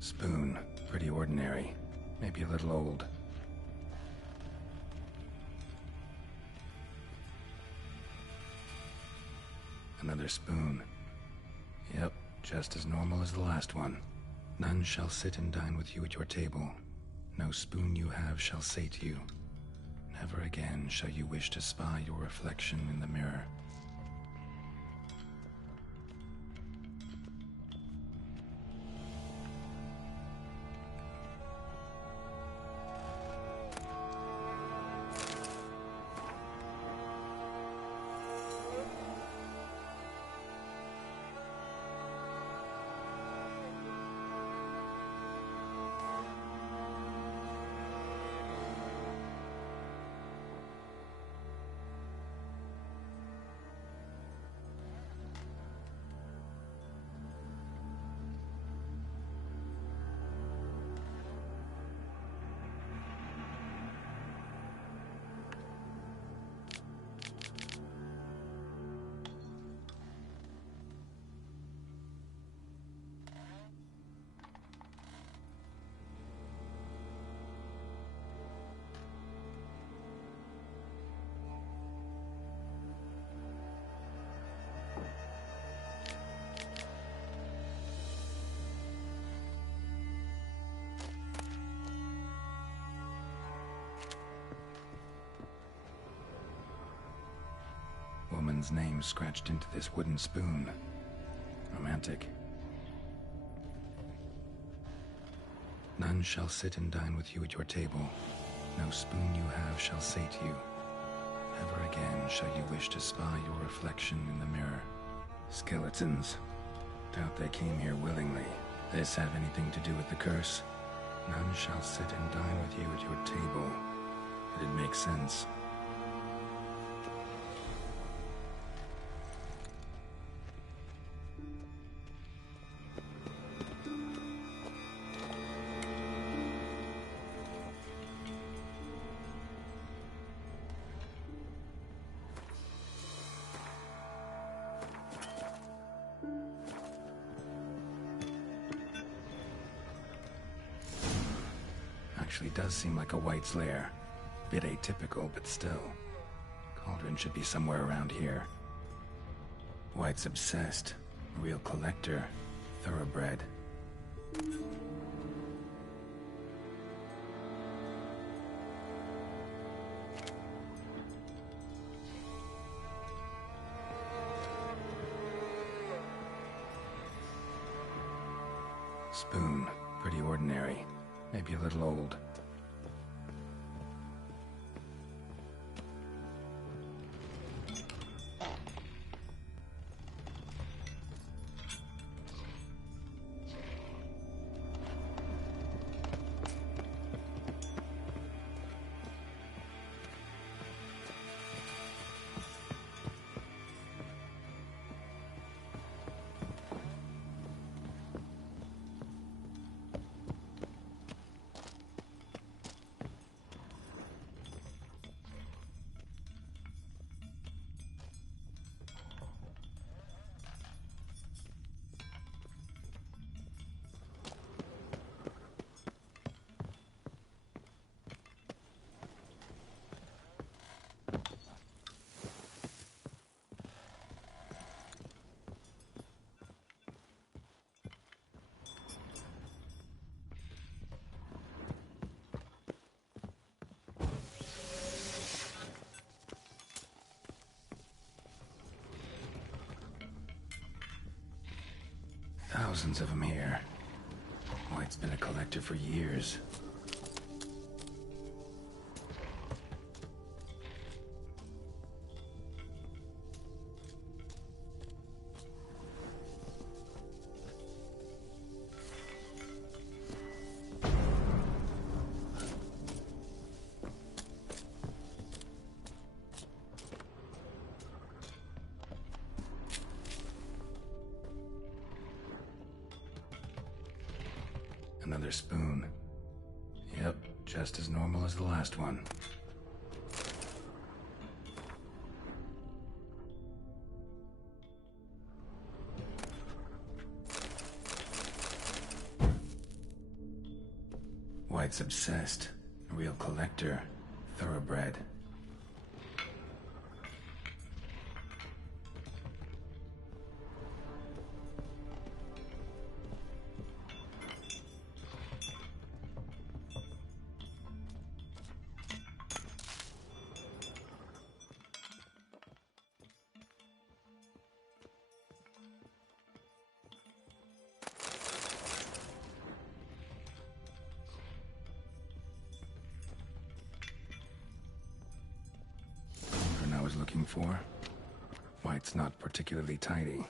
Spoon, pretty ordinary, maybe a little old. Another spoon. Yep, just as normal as the last one. None shall sit and dine with you at your table. No spoon you have shall sate you. Never again shall you wish to spy your reflection in the mirror. Woman's name scratched into this wooden spoon. Romantic. None shall sit and dine with you at your table. No spoon you have shall sate you. Never again shall you wish to spy your reflection in the mirror. Skeletons. Doubt they came here willingly. This have anything to do with the curse? None shall sit and dine with you at your table. It'd make sense. Actually does seem like a White's lair. Bit atypical, but still. Cauldron should be somewhere around here. White's obsessed. A real collector. Thoroughbred. Spoon. Pretty ordinary. Maybe a little old. Thousands of them here. White's been a collector for years. Another spoon. Yep, just as normal as the last one. White's obsessed. A real collector. Thoroughbred. Looking for. White's not particularly tidy.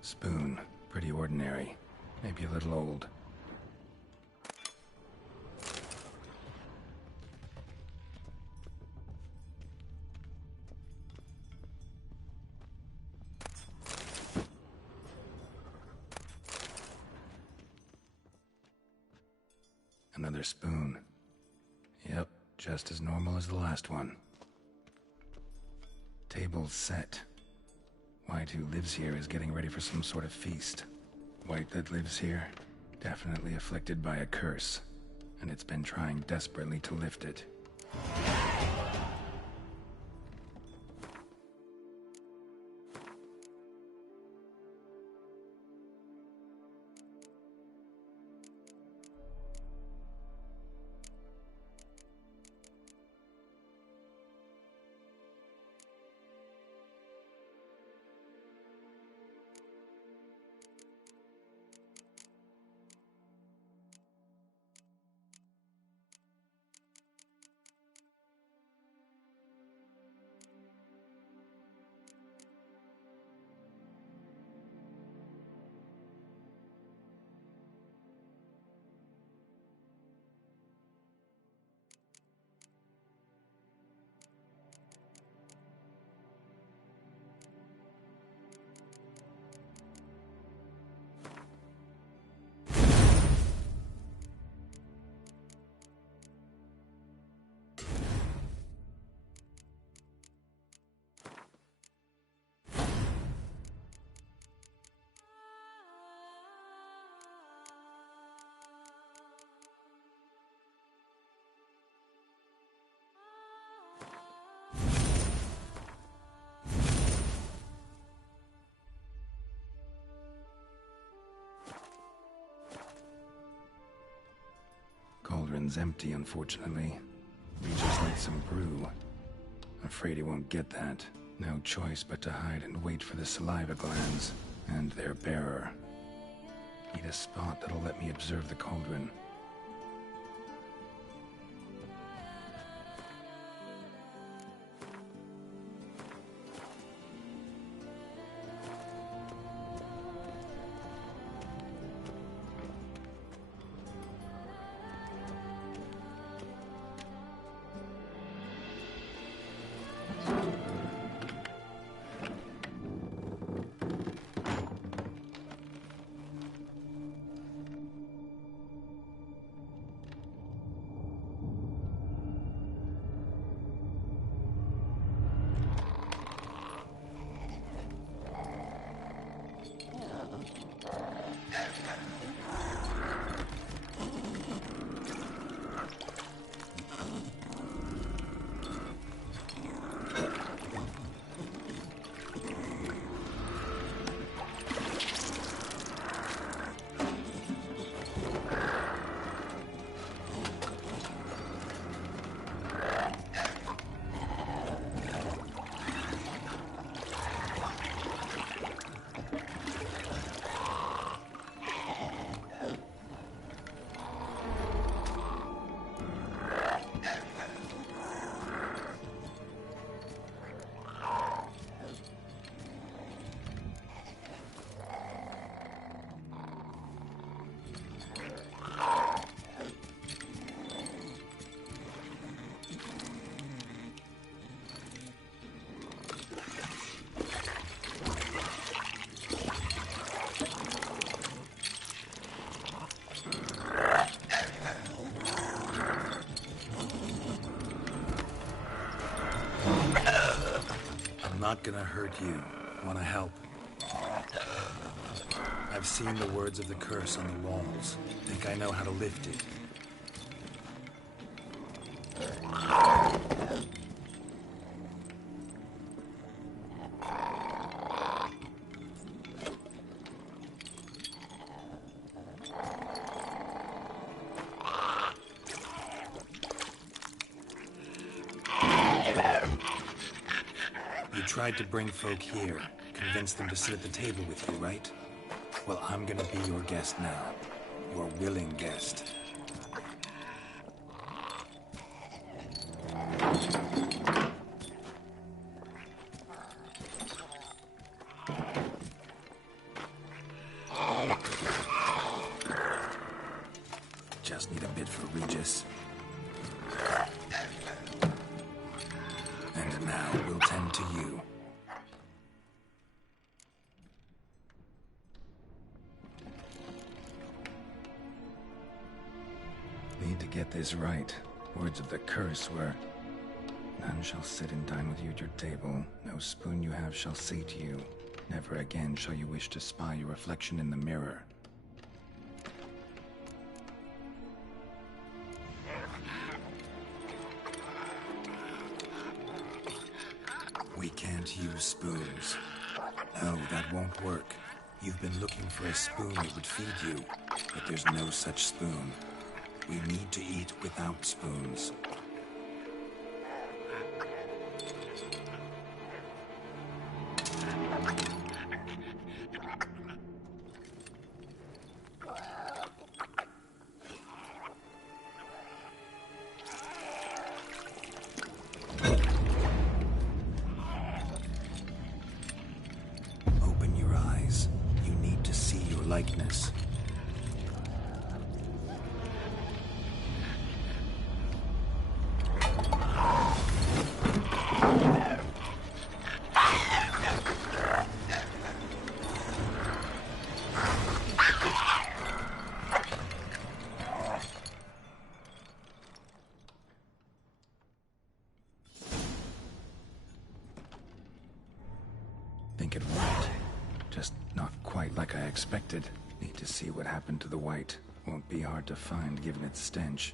Spoon, pretty ordinary. Maybe a little old. Another spoon. Yep, just as normal as the last one. Table's set. White, who lives here, is getting ready for some sort of feast. White that lives here, definitely afflicted by a curse, and it's been trying desperately to lift it. Cauldron's empty, unfortunately. We just need some brew. Afraid he won't get that. No choice but to hide and wait for the saliva glands and their bearer. Need a spot that'll let me observe the cauldron. not gonna hurt you. Wanna help? I've seen the words of the curse on the walls. Think I know how to lift it. You tried to bring folk here, convince them to sit at the table with you, right? Well, I'm gonna be your guest now. Your willing guest. Just need a bit for Regis. And now we'll tend to you. Need to get this right. Words of the curse were, none shall sit and dine with you at your table. No spoon you have shall sate you. Never again shall you wish to spy your reflection in the mirror. We can't use spoons. No, that won't work. You've been looking for a spoon that would feed you, but there's no such spoon. We need to eat without spoons. Open your eyes. You need to see your likeness. Think it worked. Just not quite like I expected. Need to see what happened to the white. Won't be hard to find given its stench.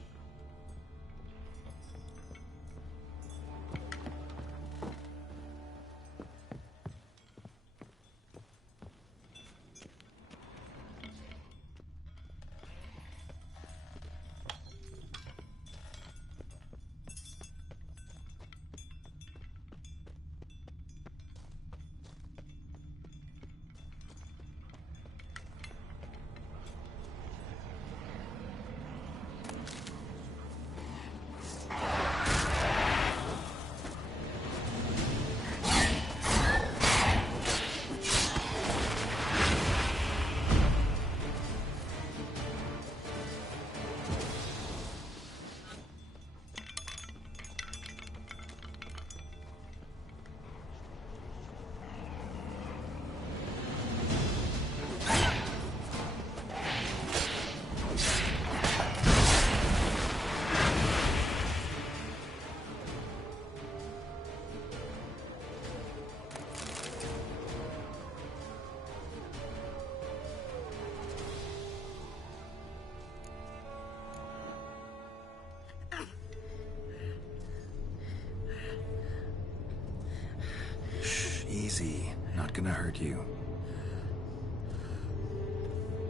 Easy. Not gonna hurt you.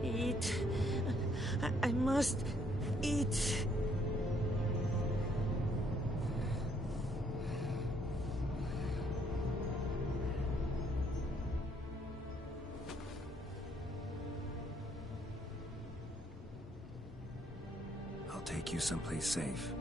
Eat. I must eat. I'll take you someplace safe.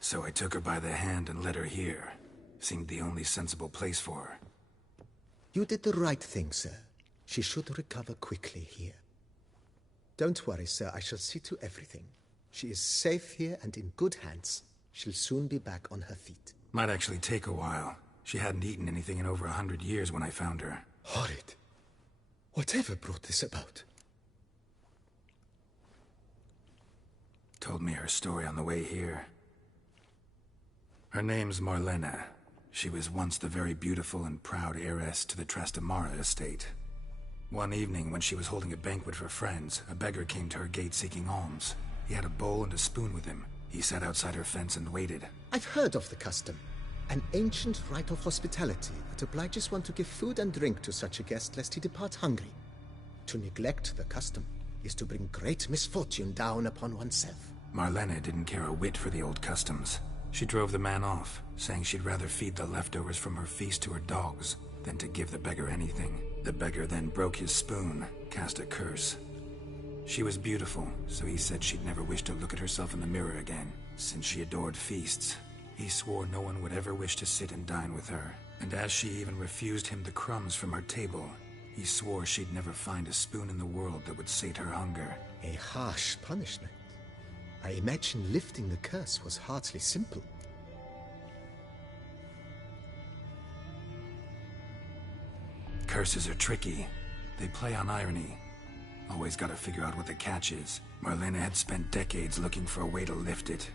So I took her by the hand and led her here. Seemed the only sensible place for her. You did the right thing, sir. She should recover quickly here. Don't worry, sir. I shall see to everything. She is safe here and in good hands. She'll soon be back on her feet. Might actually take a while. She hadn't eaten anything in over 100 years when I found her. Horrid. Whatever brought this about? Told me her story on the way here. Her name's Marlena. She was once the very beautiful and proud heiress to the Trastamara estate. One evening, when she was holding a banquet for friends, a beggar came to her gate seeking alms. He had a bowl and a spoon with him. He sat outside her fence and waited. I've heard of the custom. An ancient rite of hospitality that obliges one to give food and drink to such a guest lest he depart hungry. To neglect the custom is to bring great misfortune down upon oneself. Marlena didn't care a whit for the old customs. She drove the man off, saying she'd rather feed the leftovers from her feast to her dogs than to give the beggar anything. The beggar then broke his spoon, cast a curse. She was beautiful, so he said she'd never wish to look at herself in the mirror again. Since she adored feasts, he swore no one would ever wish to sit and dine with her. And as she even refused him the crumbs from her table, he swore she'd never find a spoon in the world that would sate her hunger. A harsh punishment. I imagine lifting the curse was hardly simple. Curses are tricky. They play on irony. Always gotta figure out what the catch is. Marlena had spent decades looking for a way to lift it.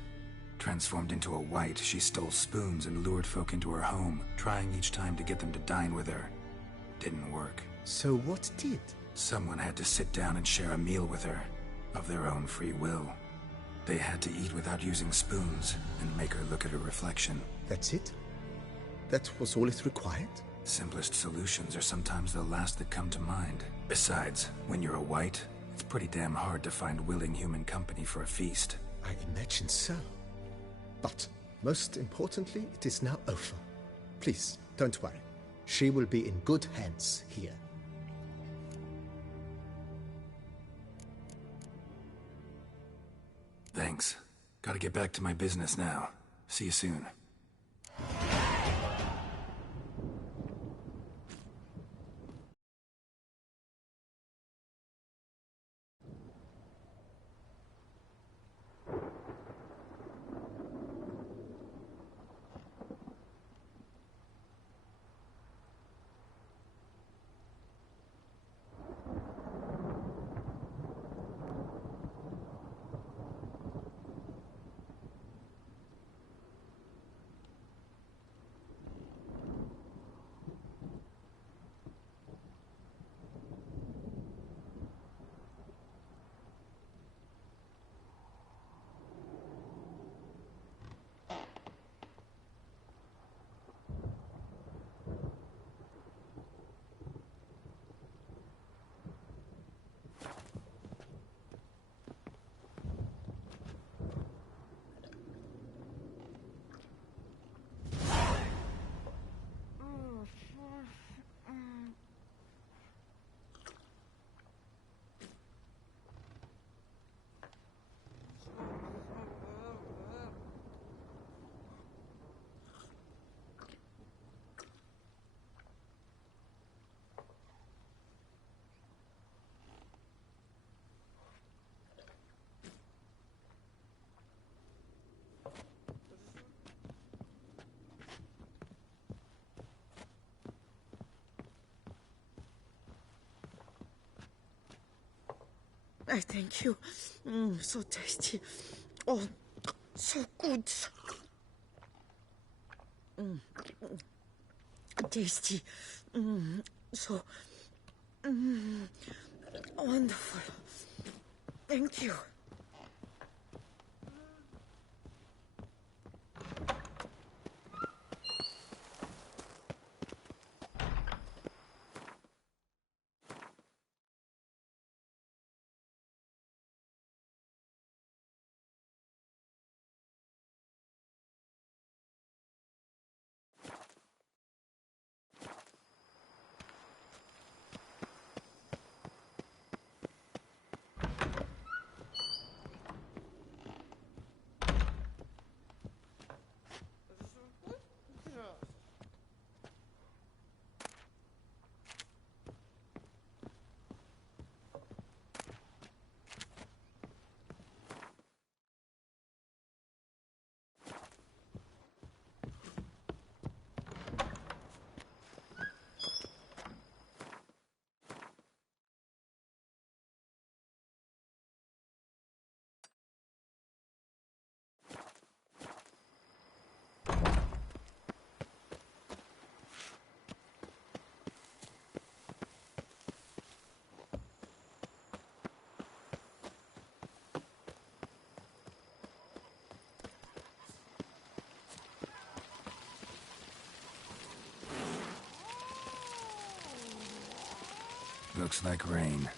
Transformed into a wight, she stole spoons and lured folk into her home, trying each time to get them to dine with her. Didn't work. So what did? Someone had to sit down and share a meal with her, of their own free will. They had to eat without using spoons, and make her look at her reflection. That's it? That was all it required? Simplest solutions are sometimes the last that come to mind. Besides, when you're a wight, it's pretty damn hard to find willing human company for a feast. I imagine so. But, most importantly, it is now over. Please, don't worry. She will be in good hands here. Thanks. Gotta get back to my business now. See you soon. I thank you. So tasty. Oh, so good. Tasty. So wonderful. Thank you. Looks like rain.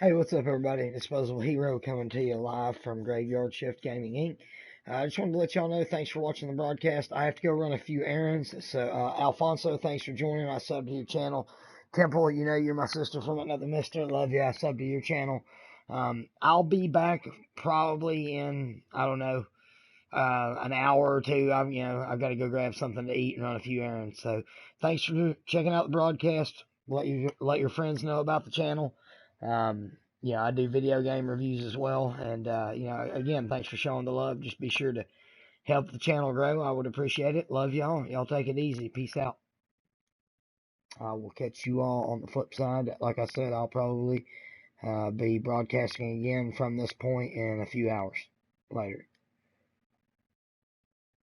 Hey, what's up, everybody? Disposable Hero coming to you live from Graveyard Shift Gaming Inc. I just wanted to let y'all know, thanks for watching the broadcast. I have to go run a few errands. So, Alfonso, thanks for joining. I sub to your channel. Temple, you know you're my sister from another mister. Love you. I sub to your channel. I'll be back probably in, I don't know, an hour or two. I've got to go grab something to eat and run a few errands. So, thanks for checking out the broadcast. Let your friends know about the channel. I do video game reviews as well. And, again, thanks for showing the love. Just be sure to help the channel grow. I would appreciate it. Love y'all. Y'all take it easy. Peace out. I will catch you all on the flip side. Like I said, I'll probably be broadcasting again from this point in a few hours. Later.